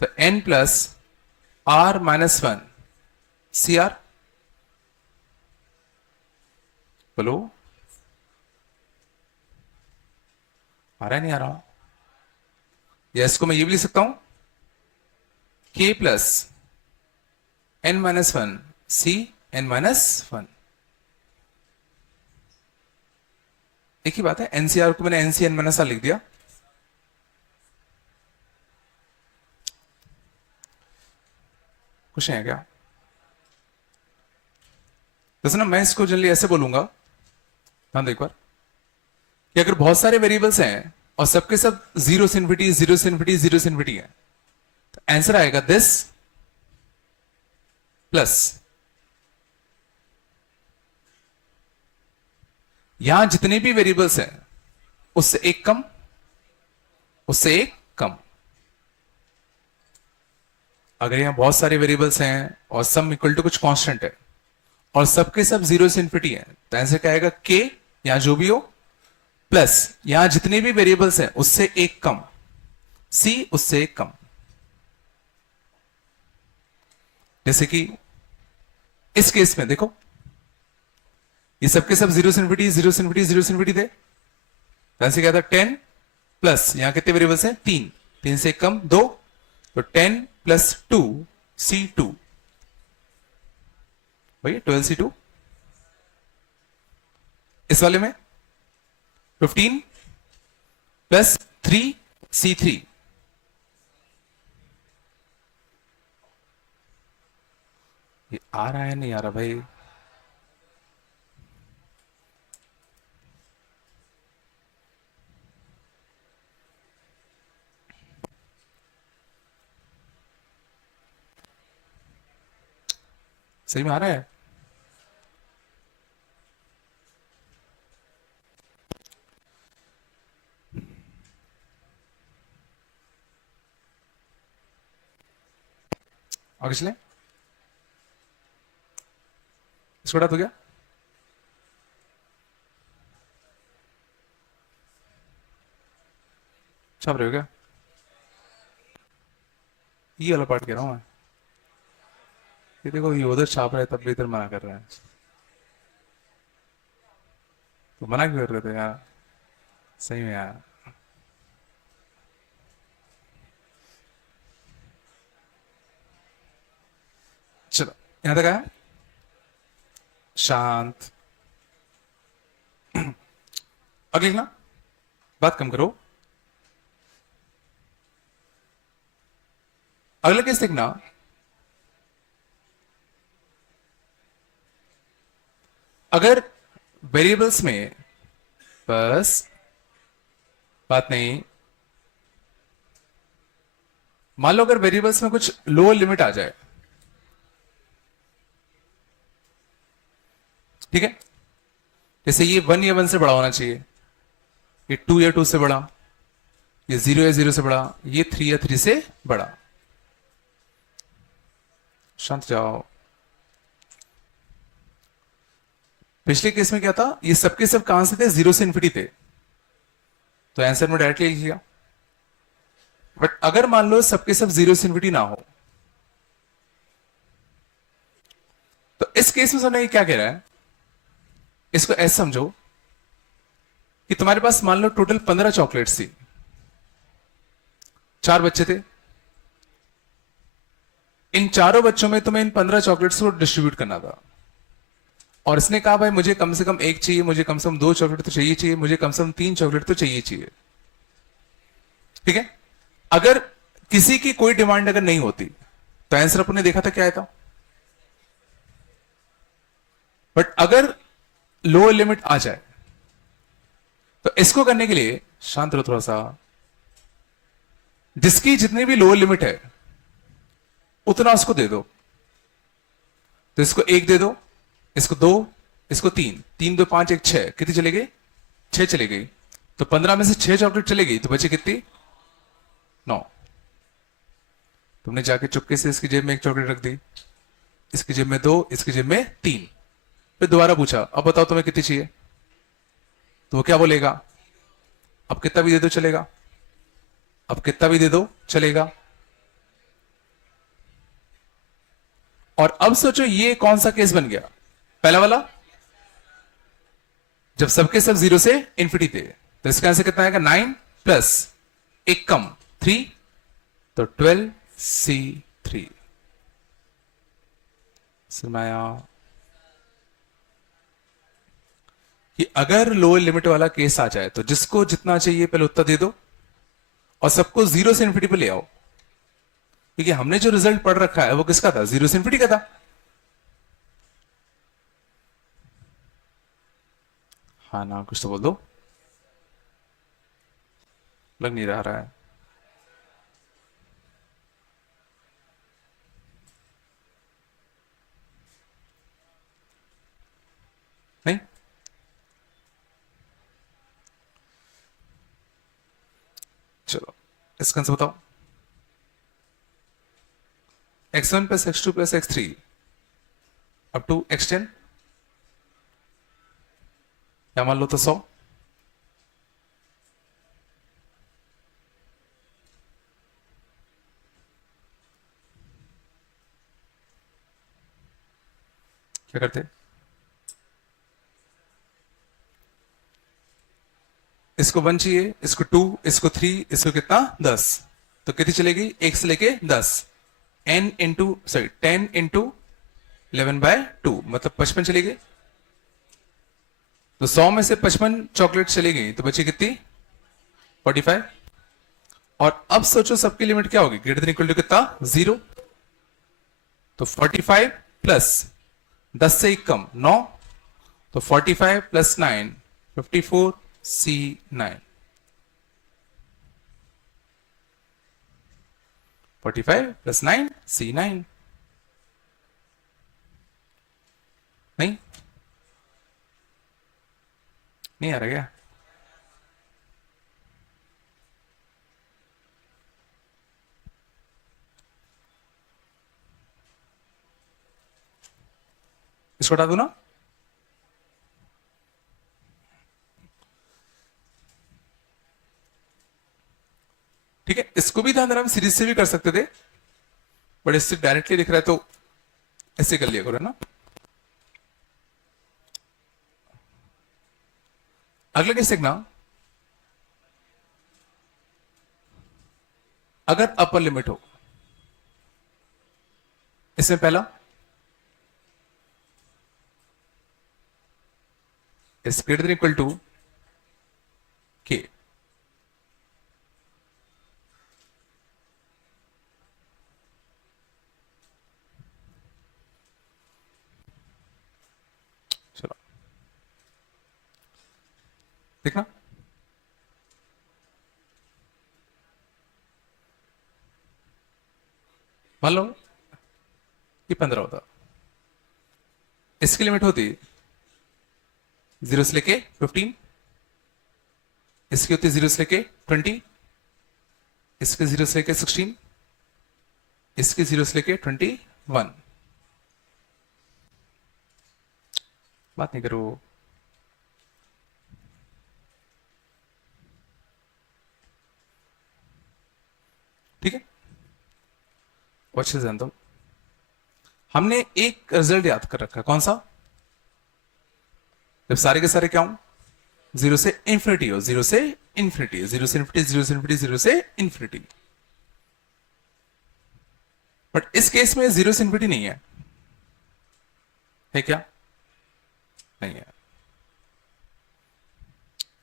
तो n plus r minus 1 C r. बोलो, आ रहा है नहीं आ रहा? या इसको मैं ये भी लिख सकता हूं, k प्लस n माइनस 1 सी n माइनस 1 एक ही बात है, एनसीआर को मैंने एनसीएन मैंने सा लिख दिया। कुछ है क्या? जैसे ना मैं इसको जनरली ऐसे बोलूंगा, ध्यान दो एक बार, कि अगर बहुत सारे वेरिएबल्स हैं और सबके सब जीरो से इन्फिनिटी जीरो से इन्फिनिटी जीरो से इन्फिनिटी है, तो आंसर आएगा दिस प्लस यहां जितने भी वेरिएबल्स हैं उससे एक कम, उससे एक कम। अगर यहां बहुत सारे वेरिएबल्स हैं और सम इक्वल टू कुछ कांस्टेंट है और सबके सब जीरो से इन्फिनिटी है, तो आंसर क्या आएगा? के, यहां जो भी हो, प्लस यहां जितने भी वेरिएबल्स हैं उससे एक कम, सी उससे एक कम। जैसे कि इस केस में देखो, ये सबके सब जीरो से इन्फिनिटी जीरो से इन्फिनिटी जीरो से इन्फिनिटी थे, तो आंसर क्या था? 10 प्लस यहां कितने वेरिएबल्स हैं? 3, 3 से कम 2, तो 10 प्लस 2 C2, भैया 12C2। इस वाले में 15 प्लस 3C3, ये आ रहा है नहीं आ रहा भाई? सही में आ रहा है? आगे चले, इसको तो गया। छाप रहे हो क्या? ये वाला पार्ट कह रहा हूं मैं। ये देखो, ये उधर छाप रहा है तब भी इधर मना कर रहा है, तो मना क्यों कर रहे थे यार? सही में यार। चलो, यहां तक आया, शांत। अगली ना, बात कम करो। अगला केस देखना, अगर वेरिएबल्स में, बस बात नहीं, मान लो अगर वेरिएबल्स में कुछ लोअर लिमिट आ जाए, ठीक है, जैसे ये 1 या 1 से बड़ा होना चाहिए, ये 2 या 2 से बड़ा, ये 0 या 0 से बड़ा, ये 3 या 3 से बड़ा। शांत जाओ। पिछले केस में क्या था? ये सबके सब कहां से थे? 0 से इन्फिनिटी थे, तो आंसर में डायरेक्टली लिख दिया। बट अगर मान लो सबके सब 0 से इन्फिनिटी ना हो, तो इस केस में समझना ये क्या कह रहा है, इसको ऐसे समझो कि तुम्हारे पास मान लो टोटल 15 चॉकलेट्स थी, 4 बच्चे थे, इन चारों बच्चों में तुम्हें इन 15 चॉकलेट्स को डिस्ट्रीब्यूट करना था, और इसने कहा भाई मुझे कम से कम 1 चाहिए, मुझे कम से कम 2 चॉकलेट तो चाहिए, मुझे कम से कम 3 चॉकलेट तो चाहिए। ठीक है, अगर किसी की कोई डिमांड अगर नहीं होती, तो आंसर अपने देखा था क्या आया था। बट अगर लोअर लिमिट आ जाए, तो इसको करने के लिए शांत रहो थोड़ा सा, जिसकी जितनी भी लोअर लिमिट है उतना उसको दे दो। तो इसको 1 दे दो, इसको 2, इसको 3, 3 2 5 1 6, कितनी चली गई? 6 चली गई। तो 15 में से 6 चॉकलेट चली गई, तो बचे कितनी? 9। तुमने जाके चुपके से इसकी जेब में 1 चॉकलेट रख दी, इसकी जेब में 2, इसकी जेब में 3, फिर दोबारा पूछा अब बताओ तुम्हें कितनी चाहिए, तो वो क्या बोलेगा? अब कितना भी दे दो चलेगा, अब कितना भी दे दो चलेगा। और अब सोचो ये कौन सा केस बन गया? पहला वाला, जब सबके सब 0 से इन्फिनिटी थे, तो इसका आंसर कितना आएगा? 9 प्लस 1 कम 3, तो 12C3। सरमाया कि अगर लोअर लिमिट वाला केस आ जाए तो जिसको जितना चाहिए पहले उतना दे दो और सबको जीरो से इन्फिनिटी पे ले आओ, क्योंकि हमने जो रिजल्ट पढ़ रखा है वो किसका था, जीरो से इन्फिनिटी का था। हाँ ना, कुछ तो बोल दो, लग नहीं रहा है। नहीं, चलो इसका आंसर बताओ। x1 plus x2 plus x3 up to x10, क्या मान लो तो 100। क्या करते, इसको 1 चाहिए, इसको 2, इसको 3, इसको कितना 10, तो कितनी चलेगी, 1 से लेके 10, n इंटू सॉरी 10 इंटू 11/2 मतलब 55 चलेगी। तो 100 में से 55 चॉकलेट चली गई तो बची कितनी, 45। और अब सोचो सबकी लिमिट क्या होगी, ग्रेटर देन इक्वल टू कितना, 0। तो 45 प्लस 10 से 1 कम 9, तो 45 प्लस 9 54 C9, 45 प्लस 9 C9। नहीं, नहीं आ रहा क्या, इसको हटा दो ना। ठीक है, इसको भी ध्यान देना, हम सीरीज से भी कर सकते थे, बट इससे डायरेक्टली दिख रहा है तो ऐसे कर लिया करो ना। अगला केस देखना, अगर अपर लिमिट हो, इसमें पहला is greater than equal to k, चलो देखना, मान लो ये 15 होता, इसकी लिमिट होती 0 से लेके 15, इसकी होती 0 से लेके 20, इसके 0 से लेके 16, इसके 0 से लेके 21। बात नहीं करो, ठीक है। अच्छे से जानता हूं, हमने एक रिजल्ट याद कर रखा है, कौन सा, जब सारे के सारे क्या हो, 0 से इंफिनिटी हो, 0 से इंफिनिटी, 0 से इंफिनिटी, 0 से इंफिनिटी, 0 से इंफिनिटी। बट इस केस में 0 से इंफिनिटी नहीं है क्या, नहीं है।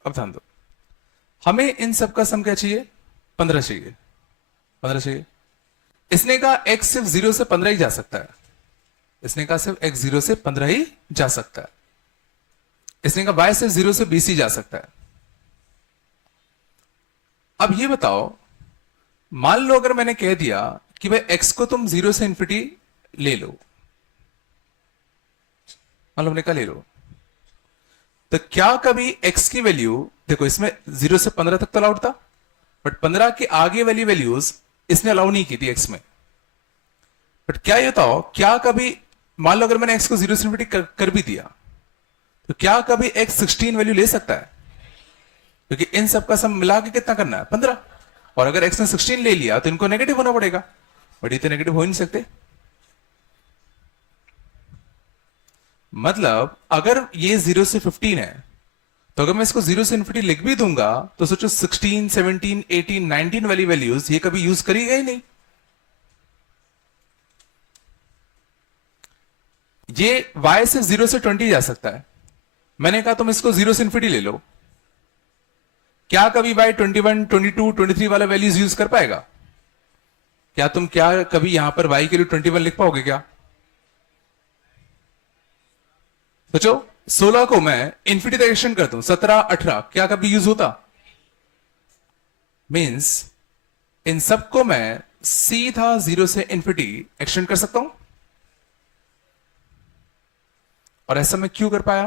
अब ध्यान दो, हमें इन सब का सम क्या चाहिए, 15 चाहिए, 15 चाहिए। इसने कहा x सिर्फ 0 से 15 ही जा सकता है, इसने कहा सिर्फ x 0 से 15 ही जा सकता है, इसने कहा y सिर्फ 0 से 20 ही जा सकता है। अब ये बताओ, मान लो अगर मैंने कह दिया कि भाई x को तुम 0 से इंफिनिटी ले लो, मान लो हमने कहा ले लो, तो क्या कभी x की वैल्यू, देखो इसमें 0 से 15 तक तो अलाउड था, बट 15 के आगे वाली वैल्यूज इसने अलाउ नहीं की थी x में। बट क्या ये बताओ, क्या कभी मान लो अगर मैंने x को 0 से इंफिनिटी कर भी दिया, तो क्या कभी x 16 वैल्यू ले सकता है, क्योंकि इन सब का सम मिला के कितना करना है, 15। और अगर x ने 16 ले लिया तो इनको नेगेटिव होना पड़ेगा, बट ये तो नेगेटिव हो ही नहीं सकते। मतलब अगर ये 0 से 15 है, तो अगर मैं इसको 0 से इंफिनिटी लिख भी दूंगा तो सोचो 16, 17, 18, 19 वाली वैल्यूज ये कभी यूज करी गई नहीं। ये y से 0 से 20 जा सकता है, मैंने कहा तुम इसको 0 से इन्फिनिटी ले लो, क्या कभी y 21, 22, 23 वाला वैल्यूज यूज कर पाएगा? क्या कभी यहां पर y के लिए 21 लिख पाओगे क्या? सोचो, 16 को मैं इन्फिनिटी तक एक्सटेंड करता हूं, 17, 18, क्या कभी यूज होता? मींस इन सबको मैं सीधा 0 से इन्फिनिटी एक्सटेंड कर सकता हूं। और ऐसा मैं क्यों कर पाया?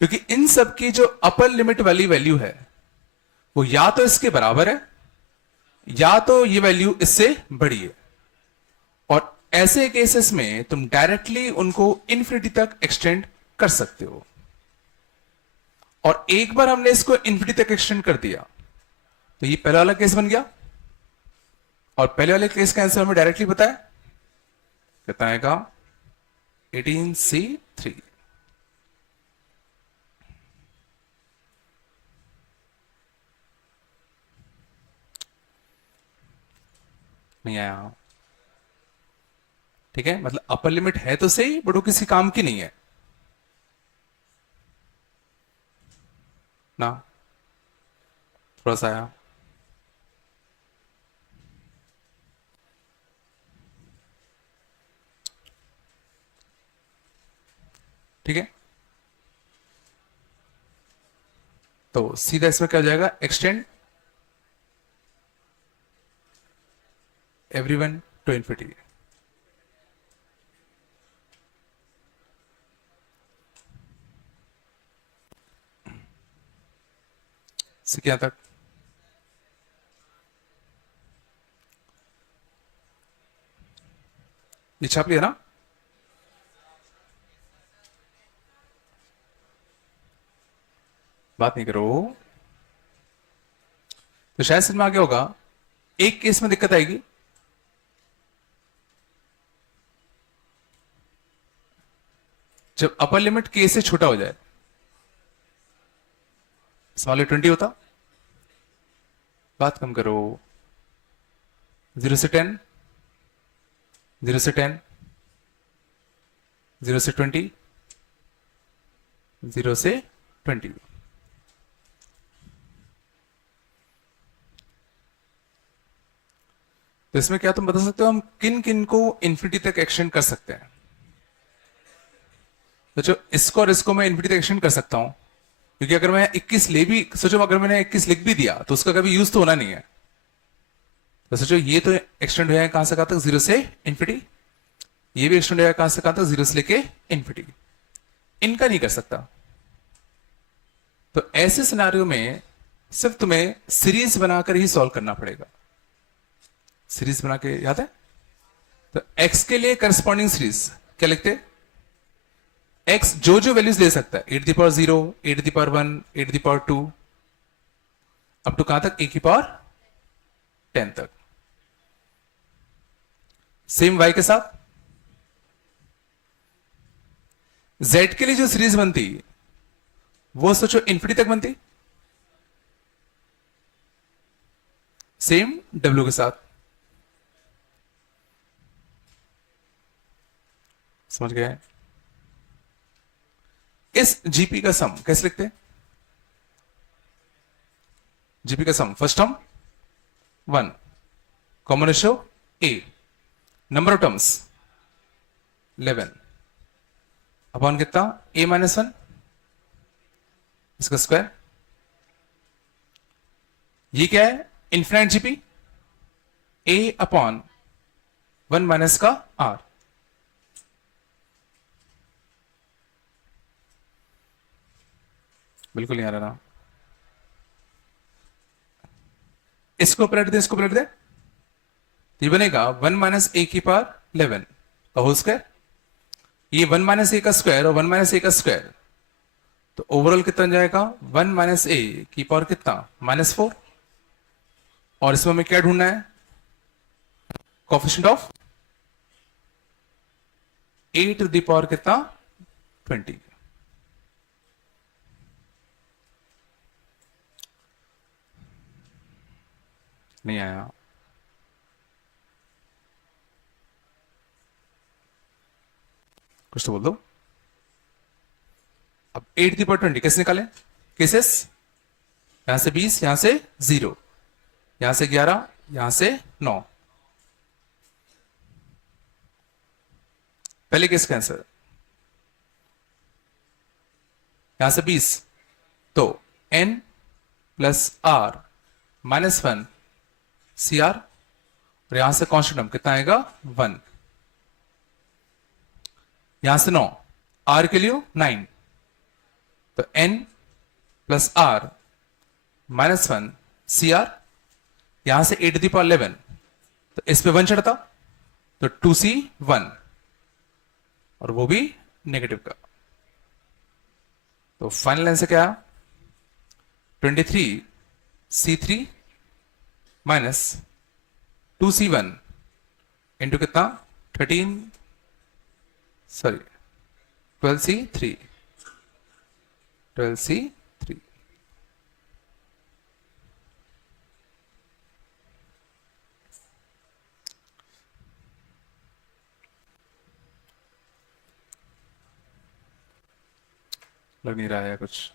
क्योंकि इन सब की जो अपर लिमिट वाली वैल्यू है वो या तो इसके बराबर है या तो ये वैल्यू इससे बड़ी है। और ऐसे केसेस में तुम डायरेक्टली उनको इन्फिनिटी तक एक्सटेंड कर सकते हो। और एक बार हमने इसको इन्फिनिटी तक एक्सटेंड कर दिया तो ये पहला वाला केस बन गया। और पहले वाले केस का आंसर हमें डायरेक्टली बताया, कितना आएगा? 18C3। नहीं आया? ठीक है, मतलब अपर लिमिट है तो सही, बट वो किसी काम की नहीं है ना। थोड़ा सा आया। ठीक है, तो सीधा इसमें क्या हो जाएगा? Extend everyone to infinity. क्या तक? ये छाप लिया ना? बात नहीं करो। तो शायद समझ में आ गया होगा। एक केस में दिक्कत आएगी, जब अपर लिमिट के से छोटा हो जाए। स्मॉल 20 होता। बात कम करो। 0 से 10, 0 से 10, 0 से 20, 0 से 20। तो इसमें क्या तुम बता सकते हो हम किन किन को इन्फिनिटी तक एक्सटेंड कर सकते हैं? तो जो इसको और इसको मैं इन्फिनिटी तक एक्सटेंड कर सकता हूं, क्योंकि अगर मैं 21 ले भी सोचो, अगर मैंने 21 लिख भी दिया तो उसका कभी यूज तो होना नहीं है। तो सोचो, ये तो एक्सटेंड हो जाएगा कहां से कहां तक? 0 से इन्फिनिटी। ये भी एक्सटेंड हो जाएगा कहां से कहां तक? 0 से लेके इन्फिनिटी। इनका नहीं कर सकता। तो ऐसे सिनारियों में सिर्फ तुम्हें सीरीज बनाकर ही सॉल्व करना पड़ेगा। सीरीज बना के याद है? तो x के लिए करस्पॉन्डिंग सीरीज क्या लिखते? x जो जो वैल्यूज ले सकता है, 8 0, 8 1, 8 2, अप टू कहां तक? a⁻10 तक। सेम y के साथ z के लिए जो सीरीज बनती वो सोचो इन्फिनिटी तक बनती। सेम w के साथ। समझ गए? इस जीपी का सम कैसे लिखते हैं? जीपी का sum first term 1, common ratio a, number of terms 11 upon कितना? a-1, इसका स्क्वायर। ये क्या है? Infinite GP, a upon 1 minus का r। बिल्कुल नहीं आ रहा ना? इसको पलट दे, इसको पलट दे, ये बनेगा 1 माइनस ए की पावर 11 का होल स्क्वायर। ये 1 माइनस ए का स्क्वायर और 1 माइनस ए का स्क्वायर, तो ओवरऑल कितना जाएगा? 1 माइनस ए की पावर कितना? -4। और इसमें हमें क्या ढूंढना है? Coefficient of a to the power कितना? 20। नहीं आया? कुछ तो बोल दो। अब 8 × 20 कैसे निकालें? केसेस, यहां से 20, यहां से 0, यहां से 11, यहां से 9। पहले केस का आंसर, यहां से 20, तो n plus r minus 1 CR, और यहां से कांस्टेंट टर्म कितना आएगा? 1। यहां से 9, r के लिए 9, तो n plus r minus 1 CR, यहां से 8 × 11, तो इस पे 1 चढ़ता, तो 2C1, और वो भी नेगेटिव का। तो फाइनल आंसर क्या? 23C3 माइनस 2C1 इंटू कितना? 12C3, 12C3। लग नहीं रहा है कुछ,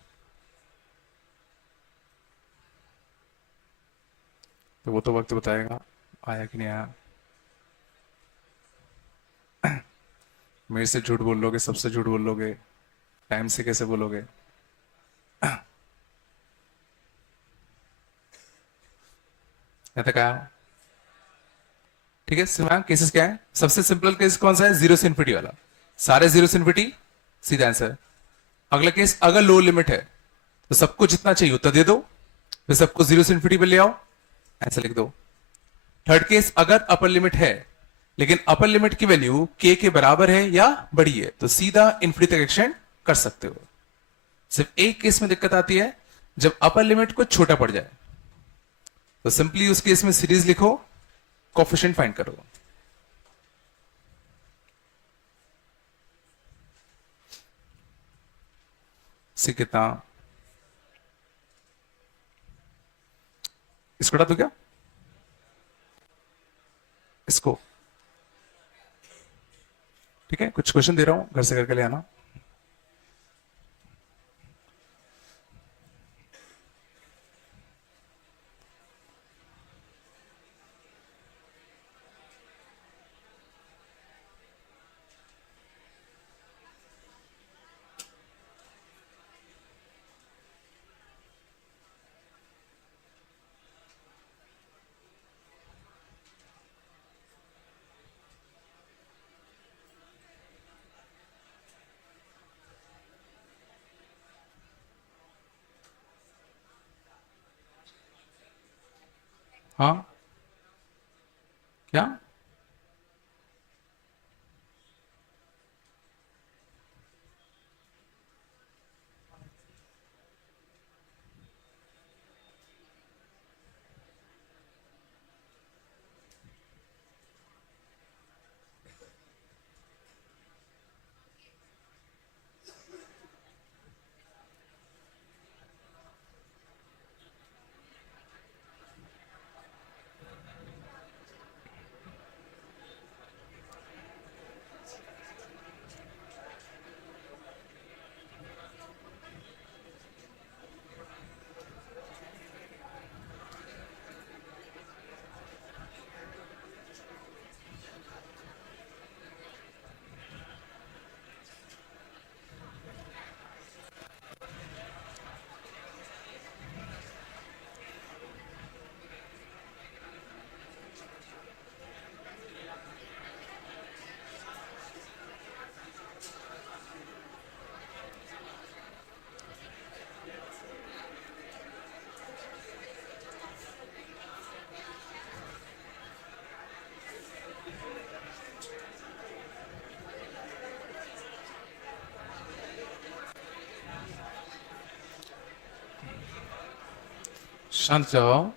तो वो तो वक्त बताएगा आया कि नहीं आया। मेरे से झूठ बोल लोगे, सबसे झूठ बोल लोगे, टाइम से कैसे बोलोगे? यहाँ तक आया? ठीक है, सिर्फ केसेस क्या है? सबसे सिंपल केस कौन सा है? 0 से इन्फिनिटी वाला, सारे 0 से इन्फिनिटी, सीधा आंसर। अगला केस, अगर लो लिमिट है तो सबको जितना चाहिए उतना दे दो, फिर सबको 0 से इन्फिनिटी पे ले आओ, ऐसा लिख दो। थर्ड केस, अगर अपर लिमिट है लेकिन अपर लिमिट की वैल्यू k के बराबर है या बड़ी है, तो सीधा इन्फिनिटी तक एक्सटेंड कर सकते हो। सिर्फ एक केस में दिक्कत आती है, जब अपर लिमिट को छोटा पड़ जाए, तो सिंपली उस केस में सीरीज लिखो, कोफिशिएंट फाइंड करो। सी कितना? इसको हटा दो क्या? इसको, ठीक है, कुछ क्वेश्चन दे रहा हूं, घर से करके ले आना। हाँ, क्या? शांत जाओ।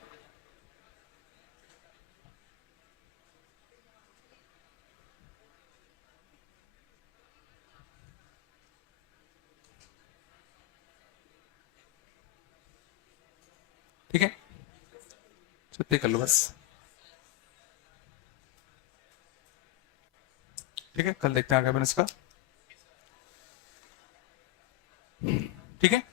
ठीक है, छुट्टी कर लो बस। ठीक है, कल देखते हैं आगे अपन इसका। ठीक है।